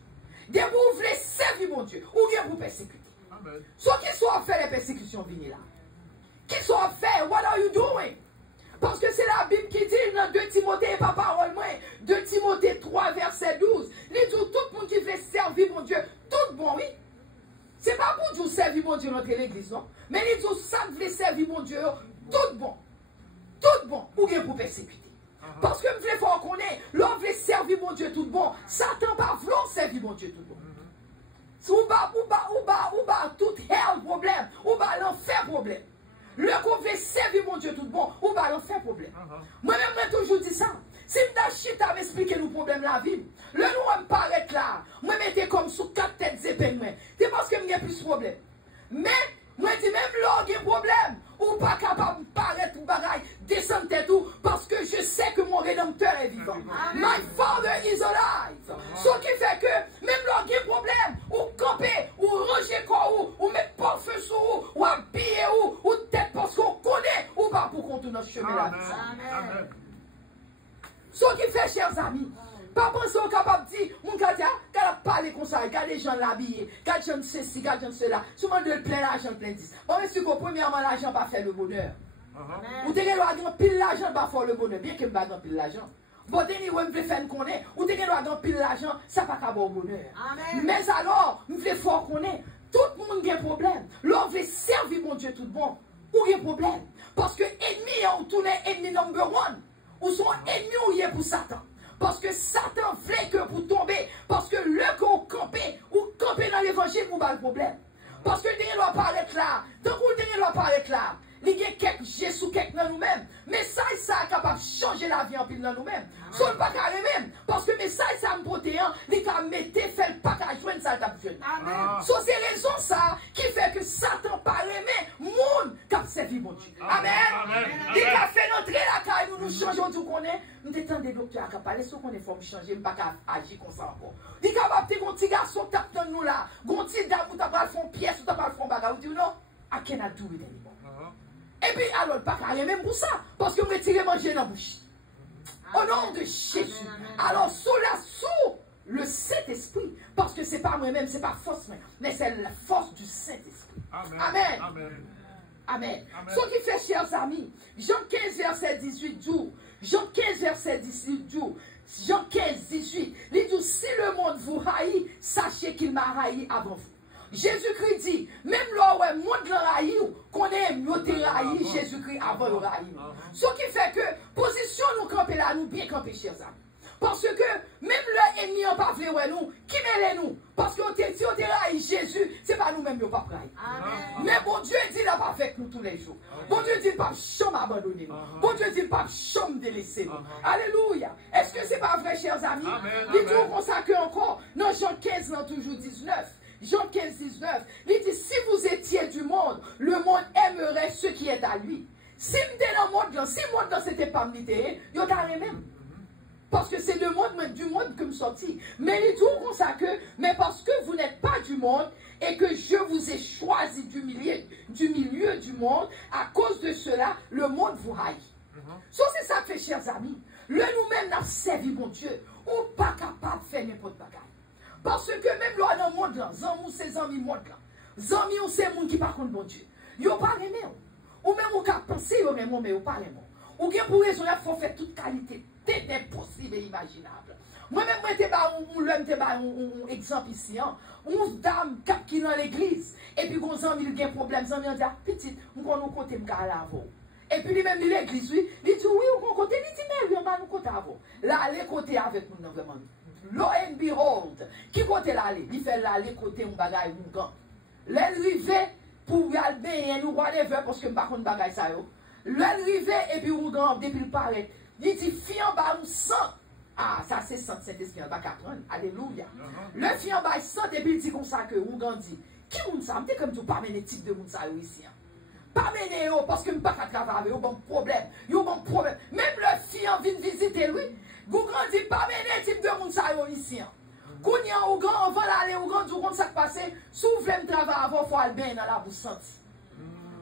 Des vous voulez servir mon Dieu. Ou bien vous persécuter. Soit qui soit fait les persécutions venir là. Qui soit fait, what are you doing? Parce que c'est la Bible qui dit dans 2 Timothée, pas parole moins, 2 Timothée 3, verset 12. Il dit tout le monde qui veut servir mon Dieu, tout bon, oui. C'est pas pour dire servir mon Dieu dans l'église, non? Mais il dit ça veut servir mon Dieu, tout bon. Tout bon, ou bien pour persécuter. Parce que je veux faire connaître, l'on veut servir mon Dieu tout bon. Satan pas vouloir servir mon Dieu tout bon. Si ou ba tout hell problème, ou ba l'enfer problème. Le qu'on veut servir mon Dieu tout bon, ou ba l'enfer problème. Moi-même, j'ai toujours dit ça. Si je chita m'expliquer nos problèmes la vie, le nous me paraît là, moi mettez comme sous 4 têtes épines, c'est parce que j'ai plus de problème. Mais, moi dis même là, il y a un problème, ou pas capable de paraître ou bagaille, descendre tête tout, parce que je sais que mon Rédempteur est vivant. My Father is alive. Ce qui fait que, même là, il y a un problème, ou camper, ou ranger quoi, ou mettre pas feu sur ou habiller ou tête parce qu'on connaît, ou pas pour qu'on tourne dans le chemin là. Amen. Ce qui fait, chers amis, pas penser qu'on est capable de dire, mon gars, quand on parle comme ça, regarde les gens l'habiller, regarde les gens ceci, regarde les gens cela, souvent de plein l'argent, plein 10. On est sûr que premièrement, l'argent va faire le bonheur. Ou t'es gagné pile l'argent va faire le bonheur, bien que je ne pile l'argent. Bon, dernier, on veut faire connaître, ou t'es gagné pile l'argent, ça va pas avoir le bonheur. Mais alors, nous voulons faire connaître, tout le monde a un problème. L'on veut servir mon Dieu tout bon, ou il y a un problème. Parce que ennemi, on tourne ennemi number one. Ou sont ennemis ou y est pour Satan. Parce que Satan voulait que pour tomber. Parce que le qu'on camper ou camper dans l'évangile, vous avez le problème. Parce que le Seigneur doit paraître là. Donc le Seigneur doit paraître là. Il y a quelques Jésus, quelques dans nous-mêmes. Mais ça est capable de changer la vie en pile dans nous-mêmes. Ce n'est pas carré même. Parce que message ça me protéant, il a mis fait le pas qu'à joindre ça t'a jeune. Amen. So, c'est raison ça qui fait que Satan pas aimé monde qui a servi mon Dieu. Amen. Il a fait entrer la caille, nous changeons tout qu'on est. Nous détendons des docteurs qui parlent, ce qu'on est faut changer, pas qu'à agir comme ça encore. Il est capable de un petit garçon qui tape dans nous là, un petit dame ou t'as pas fait une pièce ou t'as pas fait un bagage, ou dit non, I cannot do it anymore. Et puis, alors, pas carré même pour ça. Parce que vous retirez manger dans la bouche. Au nom de Jésus. Alors, sous le Saint-Esprit. Parce que ce n'est pas moi-même, ce n'est pas force, mais c'est la force du Saint-Esprit. Amen. Amen. Amen. Ce qui fait, chers amis, Jean 15, verset 18 dit, Jean 15, verset 18 dit, Jean 15, 18, il dit, si le monde vous haït, sachez qu'il m'a haï avant vous. Jésus-Christ dit, même là où le monde l'a haï, qu'on est mieux haï, Jésus-Christ avant le haï. Ce qui fait que, position nous camper là, nous bien camper, chers amis. Parce que, même l'ennemi n'a pas voulu nous, qui mêle nous? Parce que si on haï Jésus, ce n'est pas nous-mêmes qui n'avons pas haï. Mais bon Dieu dit, il n'a pas avec nous tous les jours. Bon Dieu dit, il n'a pas chôme abandonné nous. Bon Dieu dit, il n'a pas chôme délaissé nous. Alléluia. Est-ce que ce n'est pas vrai, chers amis? Il dit, on consacre encore, dans Jean 15, dans toujours 19. Jean 15, 19, il dit, si vous étiez du monde, le monde aimerait ce qui est à lui. Si vous êtes dans le monde, si le monde n'était pas militaire, il y a même. Parce que c'est le monde, du monde que je sorti. Mais il dit comme ça que, mais parce que vous n'êtes pas du monde et que je vous ai choisi du milieu du monde, à cause de cela, le monde vous haït. So, c'est ça que fait, chers amis. Le nous-mêmes, n'a servi mon Dieu, ou pas capable de faire n'importe quoi. Parce que même là dans le monde, Zami, c'est Zami monde là. Zami, c'est monde qui par contre bon Dieu. Yo pas aimé. Ou même ou ka penser yo aimé mais ou pas aimé. Ou bien pour raison il faut faire toute qualité, c'est impossible et imaginable. Moi même moi te ba un exemple ici hein. Une dame qui dans l'église et puis gon Zami il a un problème, Zami a dit petite, on nous côté m'ka lavo. Et puis lui même l'église oui, il dit oui on côté, il dit mais lui on va nous côté avant. Là les côté avec nous vraiment. Lo and behold, qui côté l'aller? Il fait l'aller côté un bagage ou gant. L'arrivée pour y aller ou whatever parce que pas contre bagage ça yo. L'arrivée et puis ou gant depuis le paraît. Il dit fiant ba ou sang. Ah, ça c'est sang Saint-Esprit pas apprendre. Alléluia. Le fiant ba sang depuis il dit comme ça que ou gant dit. Qui moun ça? M'te comme tu pas mener type de moun ça ici. Pas mener yo parce que m'pas travailler, yo bon problème. Yo bon problème. Même le fiant vient visiter lui. Vous grandissez pas mener type de monde ça ici. Kounya ou grand, on va aller ou grand, du compte ça passé, s'ouvre le travail avant, faut aller bien dans la bouche senti.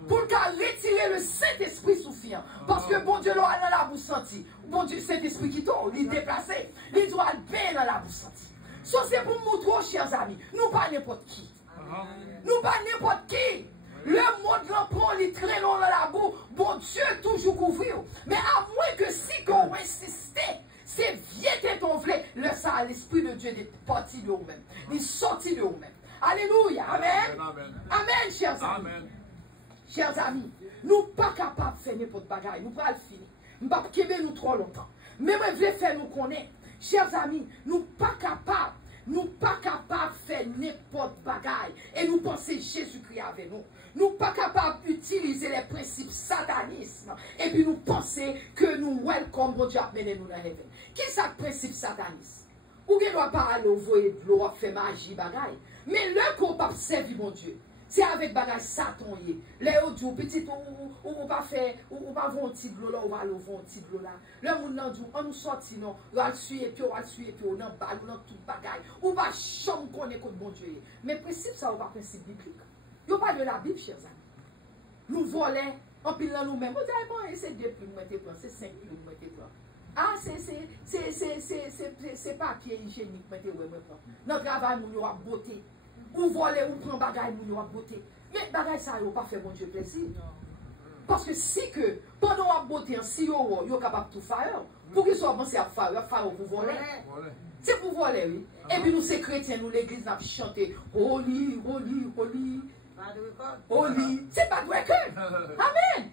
Pour qu'à retirer le Saint-Esprit souffrant. Parce que bon Dieu l'a dans la bouche senti. Bon Dieu, Saint-Esprit qui tombe, il est déplacé, il doit aller bien dans la bouche senti. Ça c'est pour nous trois, chers amis. Nous pas n'importe qui. Nous pas n'importe qui. Le monde l'emprunte, il très long dans la boue. Bon Dieu toujours couvrir. Mais à moins que si qu'on insiste, c'est vieux ton vrai, le ça, l'Esprit de Dieu est parti de vous-même. Il est sorti de vous-même. Alléluia. Amen. Amen. Amen, chers amis. Amen. Chers amis, nous pas capables de faire n'importe bagaille. Nous pas le finir. Nous pas capables nous trop longtemps. Mais moi, je veux faire nous connaître. Chers amis, nous pas capables. Nous pas capables de faire n'importe bagaille. Et nous penser Jésus-Christ avec nous. Nous pas capables d'utiliser les principes satanisme. Et puis nous penser que nous welcome bon Dieu à mener nous dans la heaven. Qui est ce principe satanisme? Ou ne doit pas aller au voyer de l'eau, faire magie, bagaille. Mais le qu'on pas servir mon Dieu. C'est avec bagage Satan yé. Les autres jours, petit ou pas faire, ou pas vont un petit de l'eau là, ou va aller un petit de l'eau là. Le monde nan dit, on nous sorti non, on va le suivre, puis on va le suivre, puis on a balle, on a tout bagage. Ou va chambre qu'on écoute bon Dieu. Mais principe ça, ou pas principe biblique. Il n'y a pas de la Bible, chers amis. Nous volons, en pilant nous-mêmes. Vous savez, bon, c'est 2 plus, c'est 5 plus, ah, c'est papier hygiénique, notre travail, nous avons beauté. Ou voler, ou prendre bagaille, nous avons beauté. Mais bagaille, ça n'a pas fait bon Dieu plaisir. Parce que si que, pendant la beauté, si vous êtes capable de tout faire, pour qu'ils soient pensés à faire pour voler. C'est pour voler, oui. Et puis nous, ces chrétiens, nous, l'église, nous avons chanté Holy, Holy, Holy. Holy. C'est pas de recueil. Amen.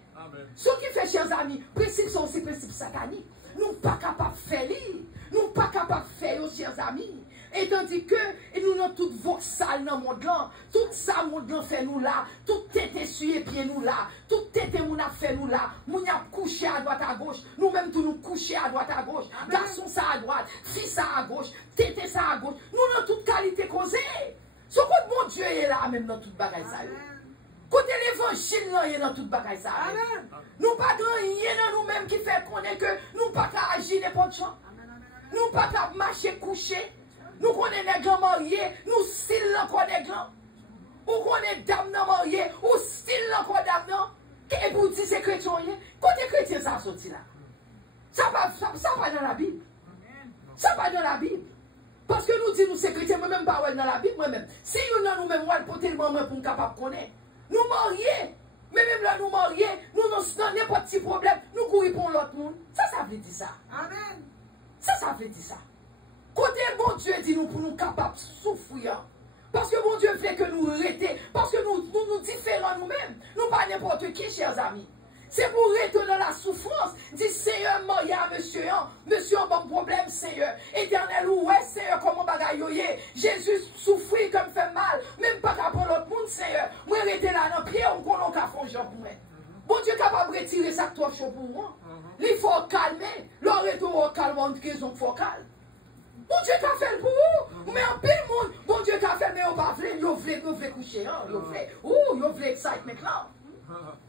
Ce qui fait, chers amis, principes sont aussi principes sataniques. Nous ne sommes pas capables de faire lire. Nous ne sommes pas capables de faire, chers amis. Et tandis que nous avons tout vos sales dans le monde là, tout ça, le monde fait nous là, tout tête essuyé pied nous là, tout tête moun a fait nous là, moun a couché à droite à gauche, nous-mêmes tous nous coucher à droite à gauche, garçon ça à droite, fille ça à gauche, tête ça à gauche, nous avons toute qualité causée. Ce que mon Dieu est là, même dans toute bagaille ça. Côté l'évangile là, il est dans toute bagaille ça. Nous pas rien dans nous-mêmes qui fait connaître que nous pas qu'à agir n'importe quoi. Nous pas qu'à marcher coucher. Nous connaissons les grands mariés, nous style encore des grands. Ou connaissons dames mariés, ou style encore dames. Et vous dites c'est chrétien, côté chrétien ça sorti là. Ça va dans la Bible. Ça va dans la Bible. Parce que nous disons nous c'est chrétien, moi-même pas dans la Bible, moi-même. Si nous nous-mêmes, on pour tellement pour nous capable de connaître. Nous mariés, mais même là nous mariés, nous n'avons n'importe quel problème, nous courons pour l'autre monde. Ça veut dire ça. Amen. Ça veut dire ça. Côté bon Dieu dit nous pour nous capables de souffrir. Parce que bon Dieu veut que nous arrêtions. Parce que nous différents nous-mêmes. Nous pas n'importe qui, chers amis. C'est pour rester dans la souffrance. Dit Seigneur, marié à monsieur. Monsieur a bon problème, Seigneur. Éternel, ouais, Seigneur, comment bagaille. Jésus souffrit comme fait mal. Même pas qu'à pour l'autre monde, Seigneur. Moi, rester là dans le pied, on connaît qu'à faire Jean pour moi. Bon Dieu est capable de retirer ça trop chaud pour moi. Il faut calmer. Le retour au calme, on dit qu'il faut calmer. Bon Dieu qu'a fait pour vous. Mais en pile monde, bon Dieu qu'a fait, mais on va voulez, vous voulez coucher, vous voulez excitement là.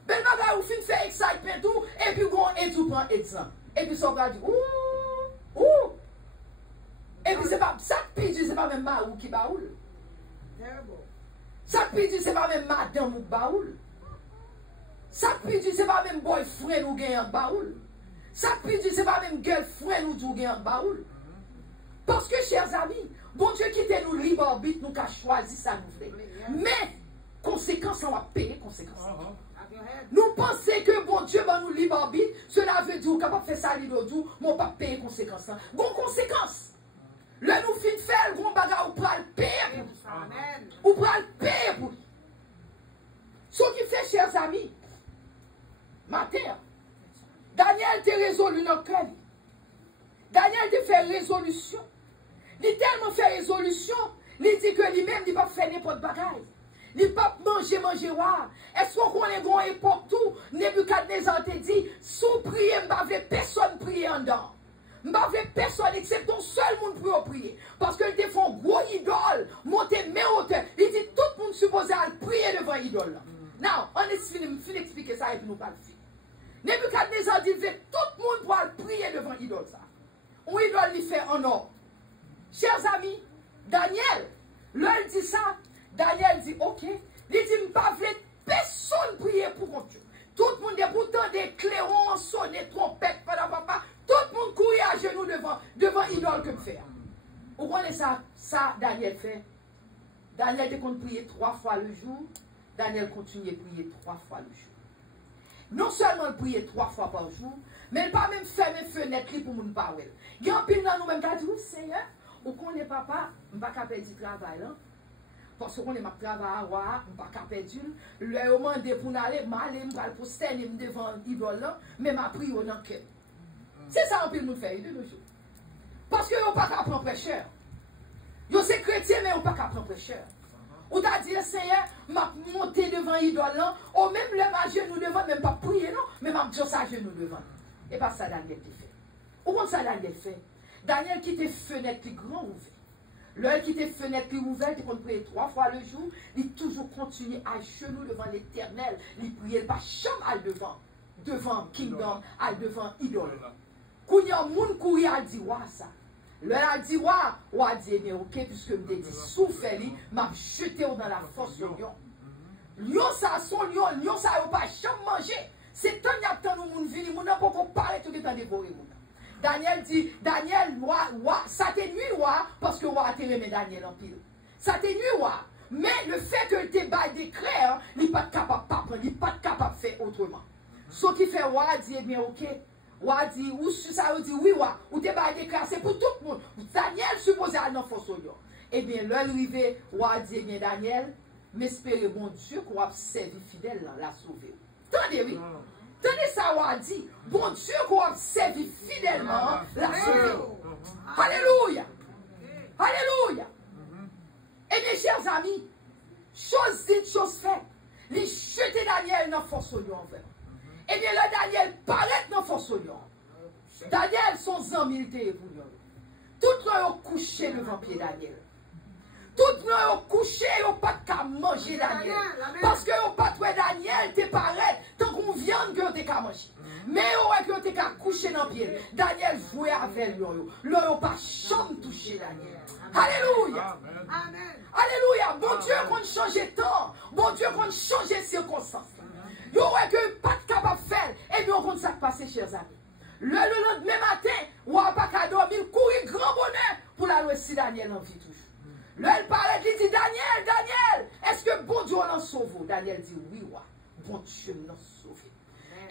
Ben bagay ou fin fait excitement tout, et puis bon, et tout prend exemple. Et puis ça va dire, et puis c'est pas, ça qui dit, c'est pas même Marou qui baoule. Ça qui dit, c'est pas même madame ou baoule. Ça qui dit, c'est pas même boyfriend ou gagne en baoule. Ça qui dit, c'est pas même girlfriend ou gagne en baoule. Parce que, chers amis, bon Dieu qui était nous libre arbitre, nous avons choisi ça nous voulons. Mais, conséquence, on va payer conséquence. Nous pensons que bon Dieu va nous libre arbitre, cela veut dire qu'on va faire ça l'autre jour, mais on va payer conséquence. Bon conséquence. Là, nous finissons de faire le grand bagage, on va le payer. On va le payer pour. Ce qui fait, chers amis, matin, Daniel t'a résolu notre cœur. Daniel t'a fait résolution. Il a tellement fait résolution, il dit que lui-même, il ne va pas faire n'importe bagaille. Il ne va pas manger. Est-ce qu'on connaît une époque tout? Nebuchadnezzar te dit, sous prier, je ne vais personne prier en dedans. Je ne vais personne, excepté ton seul monde pour prier. Parce que te font gros idole, monter mes hauteurs. Il dit, tout le monde supposé à prier devant l'idole. Now, on est fini d'expliquer ça et puis nous pas le faire. Nebuchadnezzar dit, tout le monde pour prier devant l'idole. Ou idole lui fait en or. Chers amis, Daniel, l'heure dit ça, Daniel dit, ok, il dit, je ne pas personne prier pour mon Dieu. Tout le monde est pourtant des clairons, sonner, trompette, papa, tout le monde courir à genoux devant idole que me faire. Vous connaissez ça? Ça, Daniel fait. Daniel te compte prier 3 fois le jour, Daniel continue à prier 3 fois le jour. Non seulement prier 3 fois par jour, mais il pas même fermer fenêtre pour nous parler. Il y a un pile dans nous-mêmes qui dit, Seigneur, ou qu'on n'est papa, je ne vais pas perdre du travail. Parce qu'on est ma travail à voir, on pas perdu. Le moment de pour aller, m'aller, m'aller pour sterner devant l'idole là, mais m'a pris au nan cœur. C'est ça un peu nous fait de nos jours. Parce que on pas qu'à prendre prêcheur. Yo c'est chrétien mais on pas qu'à prendre prêcheur. Ou t'a dit Seigneur, m'a monté devant l'idole là, ou même le ma genou devant, même pas prier non, mais m'a dit ça genou devant. Et pas ça Daniel te fait. Ou comment ça Daniel fait? Daniel qui te fenêtre plus grand ouvert. L'heure qui était fenêtre plus ouverte, il prier 3 fois le jour, il toujours continue à genoux devant l'Éternel. Il priait pas chambre à devant Kingdom, à devant idole. Quand il y a un monde qui a dit ça. L'heure a dit ou a dit mais ok puisque me dit souffle m'a jeté dans la force lion. Lion ça son lion ça n'a pas chambre manger. C'est tant y a tant de monde venir, mon n'a pas parler tout le temps dévorer mon. Daniel dit, Daniel, ça te nuit, parce que a remis Daniel en pile. Ça te nuit, mais le fait que tu bail décret, il n'est pas capable de prendre, il n'est pas capable de faire autrement. Ce qui fait, dit, eh bien, ok. Dit, ou ça dit, oui, ou tu bail décret, c'est pour tout le monde. Daniel supposé aller dans le force. Eh bien, l'heure arrivée, dit, eh bien, Daniel, m'espérez, bon Dieu, qu'on va servir fidèle, la sauver. Attendez, oui. Tenez ça, on dit, bon Dieu qu'on a servi fidèlement la sauver. Alléluia. Alléluia. Et mes chers amis, chose dite, chose faite. Les jeter Daniel dans la force au lion. Et bien là, Daniel paraît dans la force au lion. Daniel, son ami, il était pour lui. Tout le monde a couché devant pied Daniel. Tout le monde a couché, ils n'ont pas qu'à manger Daniel. Parce que ils n'ont pas trouvé Daniel, t'es pareil, tant qu'on viande que t'es qu'à manger. Mais ils ont qu'à coucher dans le pied. Daniel jouait avec lui. Ils n'ont pas chambre touché Daniel. Alléluia. Alléluia. Bon Dieu qu'on change de temps. Bon Dieu qu'on change de circonstances. Ils n'ont pas capable de faire. Et bien on compte ça passer, chers amis. Le lendemain matin, on n'a pas qu'à dormir, courir grand bonheur pour la loi si Daniel en vit toujours. Là, elle parlait, il dit, Daniel, est-ce que bon Dieu l'a sauvé? Daniel dit, oui, bon Dieu l'a sauvé.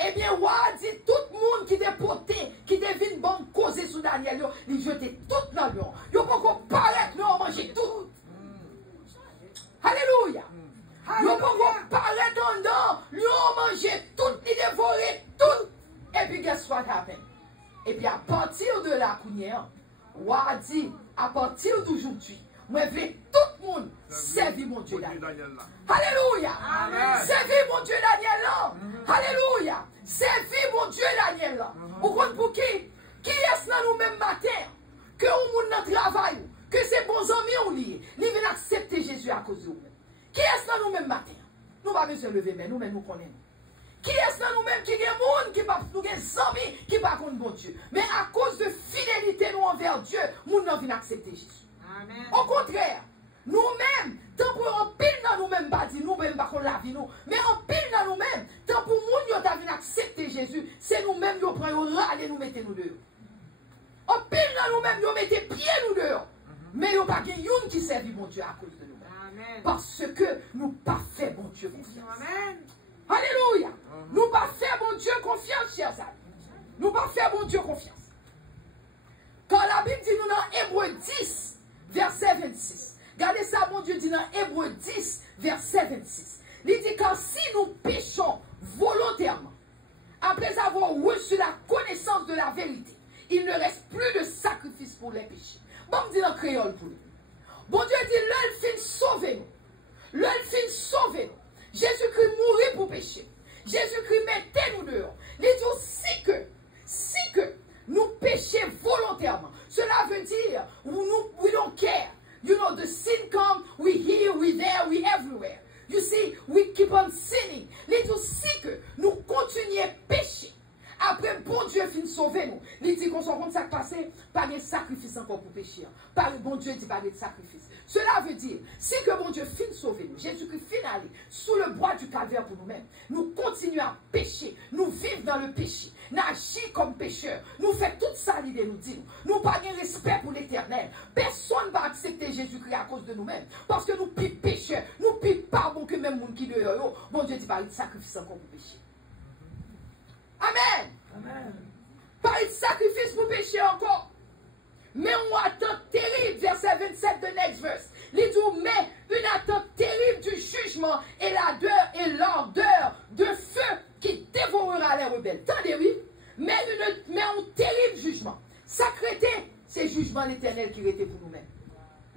Eh bien, dit, tout le monde qui est porté, qui devine bon causer sur Daniel, il jetait tout dans le lion. Il ne peut pas paraître, nous, manger tout. Alléluia. Il ne peut pas paraître en dedans, lui, manger tout, il dévorait tout. Et puis, guess what happened? Et puis, à partir de la counière, dit, à partir d'aujourd'hui, moi, je veux tout le monde servir mon Dieu Daniel. Alléluia. Servir mon Dieu Daniel là. Alléluia. Servir mon Dieu Daniel là. Vous comprenez pour qui? Qui est-ce dans nous même matin? Que on monde travail, que c'est bons amis on lié. Ils viennent accepter Jésus à cause de nous. Qui est-ce dans nous même matin? Nous pas besoin de lever, mais nous-mêmes nous connaissons. Qui est-ce dans nous-mêmes qui est monde qui pas nous des amis qui pas contre bon Dieu. Mais à cause de fidélité nous envers Dieu, nous ne venons accepter Jésus. Amen. Au contraire, nous-mêmes, tant pour en pile dans nous-mêmes, pas dit nous-mêmes, pas qu'on la vie nous, mais en pile dans nous-mêmes, tant pour nous, nous avons accepté Jésus, c'est nous-mêmes, nous prenons râler, nous mettons nous dehors. En pile dans nous-mêmes, nous mettons pieds nous dehors. Mais il n'y a pas une qui servit mon Dieu à cause de nous-mêmes. Parce que nous pas fait bon Dieu confiance. Amen. Alléluia. Nous pas fait bon Dieu confiance, chers amis. Nous pas fait bon Dieu confiance. Quand la Bible dit nous dans Hébreu 10, verset 26. Regardez ça, mon Dieu dit dans Hébreu 10, verset 26. Il dit car si nous péchons volontairement, après avoir reçu la connaissance de la vérité, il ne reste plus de sacrifice pour les péchés. Bon, dit dans créole pour lui. Bon Dieu dit, l'œil fin sauver nous. L'œil fin sauver nous. Jésus-Christ mourit pour pécher. Jésus-Christ mettait nous dehors. Il dit aussi que nous péchons volontairement. Cela veut dire, we don't care. You know, the sin comes, we here, we there, we everywhere. You see, we keep on sinning. Il dit aussi que nous continuons à pécher. Après, bon Dieu finit sauver nous. Il dit qu'on s'en compte ça passé, pas de sacrifice encore pour pécher. Bon Dieu dit pas de sacrifice. Cela veut dire, si que bon Dieu finit sauver nous, Jésus-Christ finit aller sous le bois du calvaire pour nous-mêmes, nous continuons à pécher, nous vivons dans le péché, nous agissons comme pécheurs, nous faisons toute ça l'idée nous dit, nous pas de respect pour l'éternel. Personne ne va accepter Jésus-Christ à cause de nous-mêmes, parce que nous pis pécheurs, nous pis pas bon que même monde qui dehors, bon Dieu dit pas de sacrifice encore pour pécher. Amen. Amen. Pas de sacrifice pour pécher encore. Mais on attend terrible, verset 27 de next verse. Il dit, mais une attente terrible du jugement et l'ardeur de feu qui dévorera les rebelles. Attendez, oui. Mais un terrible jugement. Sacreté, c'est jugement l'éternel qui était pour nous-mêmes.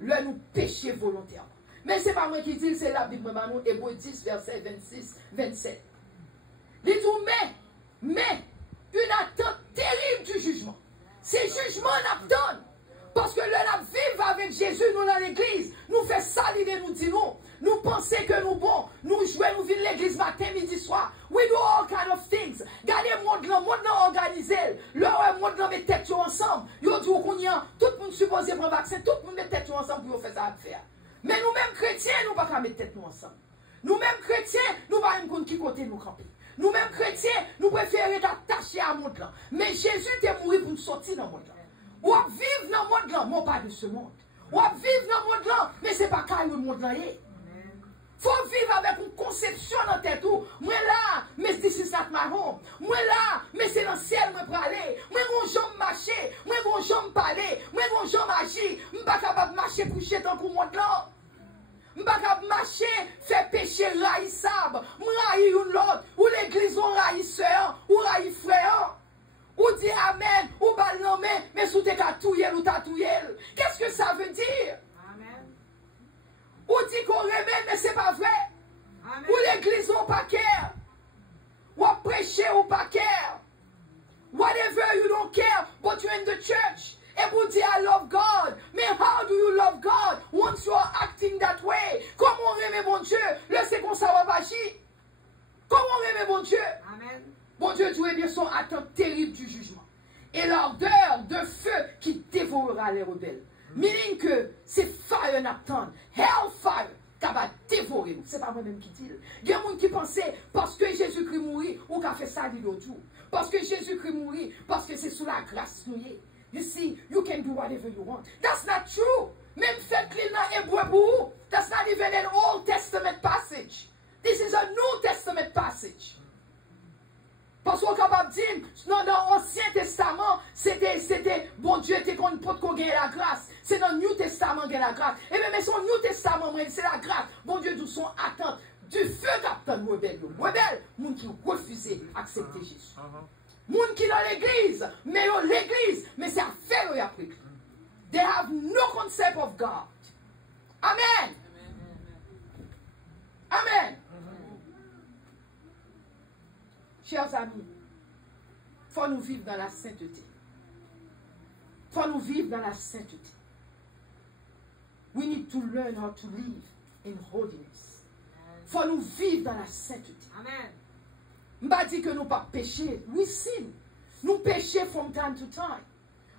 Là, nous péchons volontairement. Mais ce n'est pas moi qui dis, c'est la Bible, nous, Hébreux 10, verset 26, 27. Il dit, mais, une attente terrible du jugement. Ces jugements n'attendent. Parce que là, vivre avec Jésus, nous dans l'église, nous fait ça, l'idée nous dit nous. Nous pensons que nous bon, nous jouons, nous vivons l'église matin, midi, soir. We do all kind of things. Gardez le monde là organisé. Le monde là met tête ensemble. Yo dit qu'on y a, tout le monde supposé prendre vaccin, tout le monde met tête ensemble pour faire ça à faire. Mais nous-mêmes chrétiens, nous ne pouvons pas mettre tête nous ensemble. Nous-mêmes chrétiens, nous ne pouvons pas qui côté nous camper. Nous-mêmes chrétiens, nous préférons être attachés à ce monde là. Mais Jésus est mort pour nous sortir dans le monde là. Ou à vivre dans le monde là, mais pas de ce monde. Ou à vivre dans le monde là, mais ce n'est pas quand le monde là est. Il faut vivre avec une conception dans la tête. Moi là, mais this is not my home. Moi là, mais c'est dans le ciel que je peux aller. Moi, je vais marcher. Moi, je vais parler. Moi, je vais agir. Je ne suis pas capable de marcher coucher dans le monde là. Je ne suis pas capable de marcher, faire péché raïssable. Je raïs une l'autre. Ou l'église, on raïs soeur, ou raïs frère. Ou dit amen, ou bal non mais sous tes tatouilles ou tatouilles. Qu'est-ce que ça veut dire? Amen. Ou dit qu'on remet, mais c'est pas vrai. Amen. Ou l'église ou pas care. Ou prêcher ou pas care. Whatever you don't care, but you're in the church. Et vous dire I love God. Mais how do you love God once you are acting that way? Comment remet mon Dieu? Là c'est qu'on s'en va agir. Comment remet mon Dieu? Amen. Bon Dieu, tu es bien son attente terrible du jugement. Et l'ardeur de feu qui dévorera les rebelles. Meaning que c'est fire n'attend. Hellfire qui va dévorer nous. Ce n'est pas moi-même qui dis. Il y a des gens qui pensaient parce que Jésus-Christ mourit ou qu'a fait ça l'autre jour. Parce que Jésus-Christ mourit, parce que c'est sous la grâce nous. You see, you can do whatever you want. That's not true. Même fait qu'il dans Hébreu pour that's not even an Old Testament passage. This is a New Testament passage. Parce qu'on est capable de dire, dans l'Ancien Testament, c'était, bon Dieu était qu'on peut gagner la grâce. C'est dans le New Testament qu'il y a la grâce. Et même son New Testament, c'est la grâce. Bon Dieu, d'où son attente du feu captain de rebelle. Rebelle, moun qui refusait d'accepter Jésus. Moun qui dans l'église, mais l'église, mais c'est à faire et après. They have no concept of God. Amen. Amen. Chers amis, il faut nous vivre dans la sainteté. Il faut nous vivre dans la sainteté. We need to learn how to live in holiness. Il faut nous vivre dans la sainteté. Amen. Je ne dis pas dire que nous ne pas pécher. We sin. Nous péchons from time to time.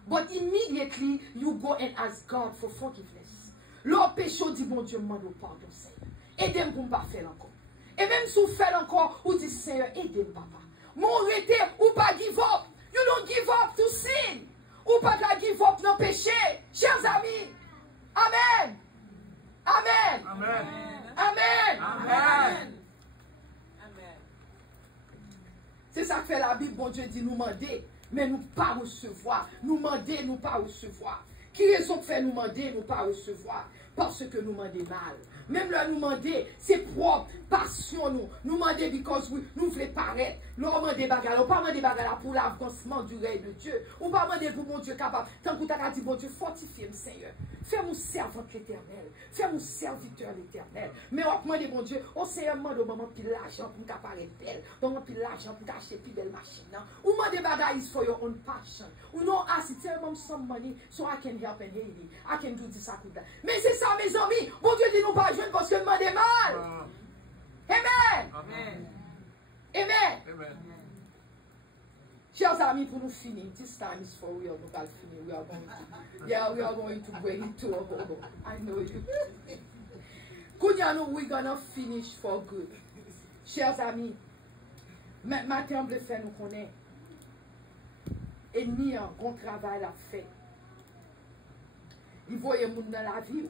But immediately you go and ask God for forgiveness. L'or péché dit, bon Dieu, moi nous pardon, Seigneur. Aidez-moi pour ne pas faire encore. Et même si vous faites encore, vous dites, Seigneur, aidez-moi, papa. Mon arrêté, ou pas give up. You don't give up to sin. Ou pas give up non péché. Chers amis. Amen. Amen. Amen. Amen. Amen. C'est ça que fait la Bible. Bon Dieu dit nous demander, mais nous pas recevoir. Nous demander, nous pas recevoir. Qui raison fait nous demander, nous pas recevoir? Parce que nous demandons mal. Même là, nous demander, c'est propre, passion nous. Nous demander because nous voulons paraître. Nous demandons bagarre. Ou pas demander bagarre pour l'avancement du règne de Dieu. Ou pas demander pour mon Dieu capable. Tant que tu as dit, bon Dieu, fortifie-moi, Seigneur. Fais-moi servante l'éternel. Fais-moi serviteur l'éternel. Mais on demande, bon Dieu, au Seigneur, demande au moment puis l'argent pour m'apparaître belle. Moment puis l'argent pour acheter plus belle machine. Ou demander bagarre is for your own passion. Ou non, ah, si tell me some money so I can help in Haiti. I can do this, I can do that. Mais c'est ça, mes amis. Bon Dieu dit nous pas jeune parce que nous demandons mal. Amen. Amen. Amen. Amen. Chers amis, pour nous finir, this time is for real. Nous allons finir. We are going to, yeah, we are going to bring it to a whole. I know you. We're gonna finish for good. Chers amis, maintenant, on fait nous connaître. Ennemi a un bon travail à faire. Il voit les gens dans la vie.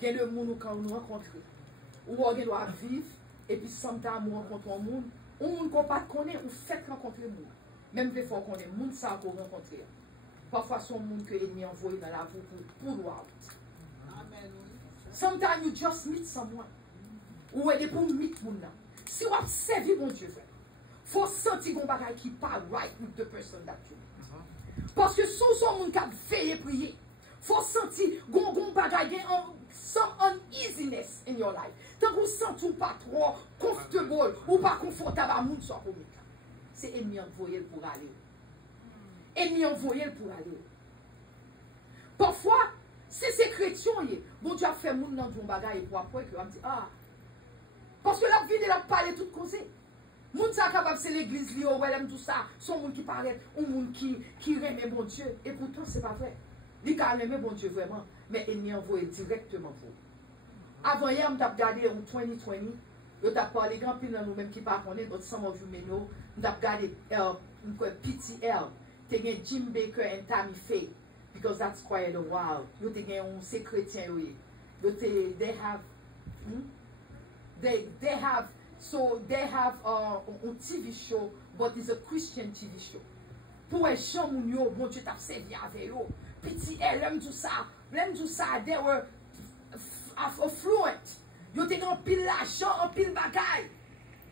Il y a des gens quand nous rencontrons. Ou on doit vivre. Et puis, sometimes, on rencontre un monde. Un monde qu'on ne connaît pas, on fait rencontrer le monde. Même des fois qu'on est monde, ça qu'on rencontre. Parfois, c'est un monde que l'ennemi envoie dans la vie pour nous. Sometimes you just meet someone. Ou est pour meet moun nan. Si vous avez servi mon Dieu, frère, faut sentir qu'on bagay qui pas right with the person that you meet. Parce que sous son moun qui a veillé prier, faut sentir qu'on bagay some uneasiness in your life. Tant que vous sentez pas trop comfortable ou pas confortable à moun soit pour mettre. C'est ennemi envoyé pour aller. Ennemi envoyé pour aller. Parfois, si c'est chrétien, bon Dieu a fait moun nan djon bagay pour après que on dit ah. Parce que la vie de la parler tout causé. Moun sa capable c'est l'église li ou elle tout ça, son moun qui paraît ou moun qui aime bon Dieu et pourtant c'est pas vrai. Li ka aime bon Dieu vraiment, mais ennemi envoyé directement pour. Avant hier, m't'a regardé en 2020, yo t'a parlé grand pile dans nous même qui pas connaître, but some of you may know, m't'a regardé PTL, te gen Jim Baker and Tammy Faye, because that's quite a while. Yo te gen on ces chrétiens yo te they have a TV show, but it's a Christian TV show. Pour les gens moun yo, bon Dieu t'a servi avec yo. PTL, l'aime tout ça, they were affluent. Yo te gen pile l'argent, en pile bagay.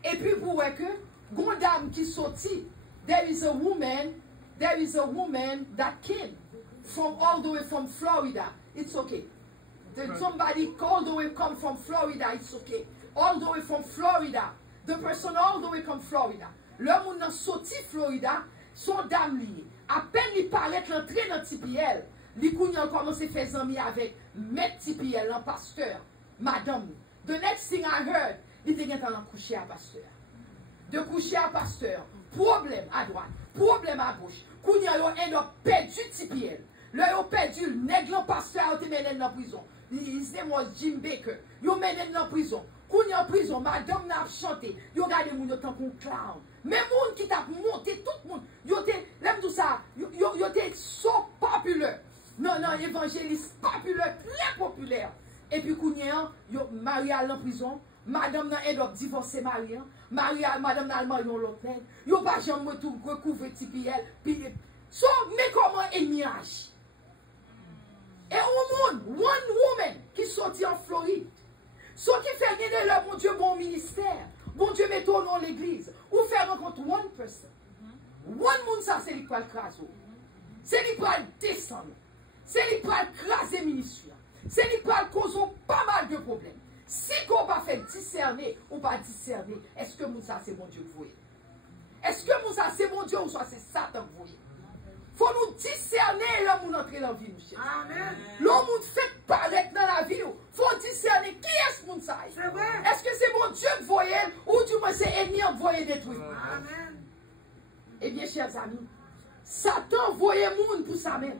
Et puis pour que gon dame qui sorti, there is a woman that came from all the way from Florida. It's okay. Somebody all the way come from Florida, it's okay. All the way from Florida. The person all the way from Florida. Le moun nan sorti Florida, son dame lié. À peine il paraît l'entrée dans TPL, li kounyan commence à faire zami avec Maître TPL, un pasteur, madame. The next thing I heard, il était en train de coucher à pasteur. De coucher à pasteur. Problème à droite, problème à gauche. Kounyan yo end up perdu TPL. Le yo perdu, le nègre pasteur a été mené dans la prison. His name was Jim Baker. Yo mené dans la prison. Kounyan en prison, madame n'a chanté. Yo gade moun yo tant qu'on clown. Mais moun qui t'a monté tout le monde. Yo te, l'aime tout ça. Yo te so populaire. Non, évangéliste populaire, très populaire. Et puis Kounyan, yo Maria en prison. Madame n'a end up divorcé Maria. Madame n'a marié l'autre nègre. Yo pas jamais recouvrer TPL. So, mais comment ennemi agi? Et one woman qui sortit en Floride. Ce qui fait gagner le bon Dieu, bon ministère. Bon Dieu, met ton nom l'église. Ou faire rencontre one person. One moun ça, c'est lui qui va le craser. C'est lui qui va le descendre. C'est lui qui va le craser ministère. C'est lui qui va le causer pas mal de problèmes. Si qu'on va faire discerner ou pas discerner, est-ce que moun ça, c'est bon Dieu que vous voyez? Est-ce que moun ça, c'est bon Dieu ou soit c'est Satan que vous voyez? Faut nous discerner l'homme qui entre dans la vie, nous cherchons. Amen. L'homme qui fait paraître dans la vie, faut discerner qui est ce monde ça. C'est vrai. Est-ce que c'est bon Dieu qui voyait ou du moins c'est ennemi qui voyait détruire? Amen. Eh bien, chers amis, Satan voyait monde pour ça même.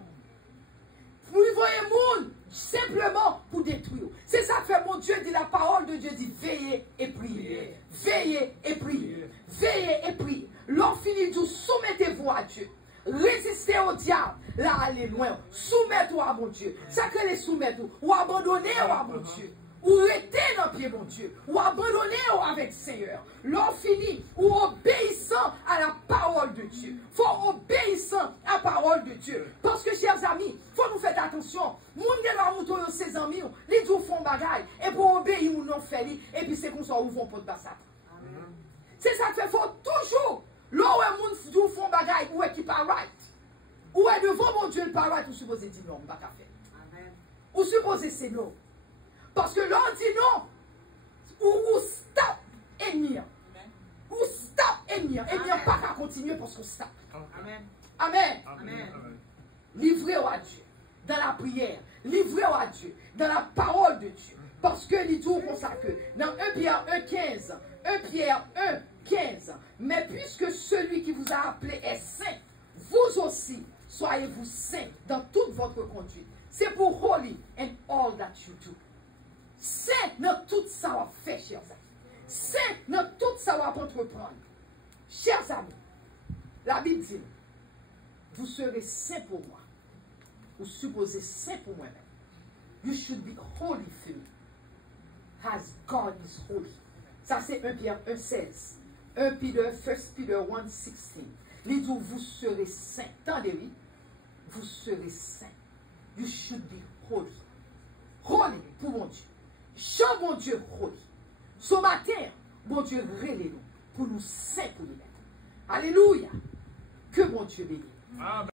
Vous voyez monde simplement pour détruire. C'est ça que fait mon Dieu dit la parole de Dieu dit veillez et priez. Veillez et priez. Veillez et priez. L'homme finit de soumettez-vous à Dieu. Résistez au diable, là allez loin. Soumettez-vous à mon Dieu. Ça que les soumettre ou abandonner à mon Dieu. Ou rester dans le pied mon Dieu. Ou abandonner avec le Seigneur. L'on finit ou obéissant à la parole de Dieu. Faut obéissant à la parole de Dieu. Parce que chers amis, faut nous faire attention. Moun gen doit monter ses amis, les deux font bagaille. Et pour obéir ou non faire, et puis c'est comme ça où vont pour bassat. C'est ça que fait, faut toujours. Là où est moun dou font bagaille, où est qui pas right. Où est devant mon Dieu le pas right, ou supposé dire non, pas qu'à faire. Ou supposé c'est non. Parce que l'on dit non, ou stop ennemi. Ou stop ennemi. Ennemi pas qu'à continuer parce qu'on stop. Amen. Amen. Amen. Livrez-vous à Dieu dans la prière. Livrez-vous à Dieu dans la parole de Dieu. Parce que il dit comme ça que dans 1 Pierre 1,15, 1 Pierre 1,15, mais puisque celui qui vous a appelé est saint, vous aussi soyez-vous saints dans toute votre conduite. C'est pour holy in all that you do. Saint dans tout ça va faire, chers amis. Saint dans tout ça va entreprendre. Chers amis, la Bible dit, vous serez saints pour moi. Vous supposez saint pour moi-même. You should be holy for me. As God is holy. Ça c'est 1 Pierre 1,16. 1 Peter 1:16. Il dit, vous serez saints. Attendez-vous. Vous serez saints. You should be holy. Holy pour mon Dieu. Jean, bon Dieu, rôle. Ce matin, bon Dieu, relève nous pour nous saint pour nous. Alléluia. Que bon Dieu bénisse. Amen.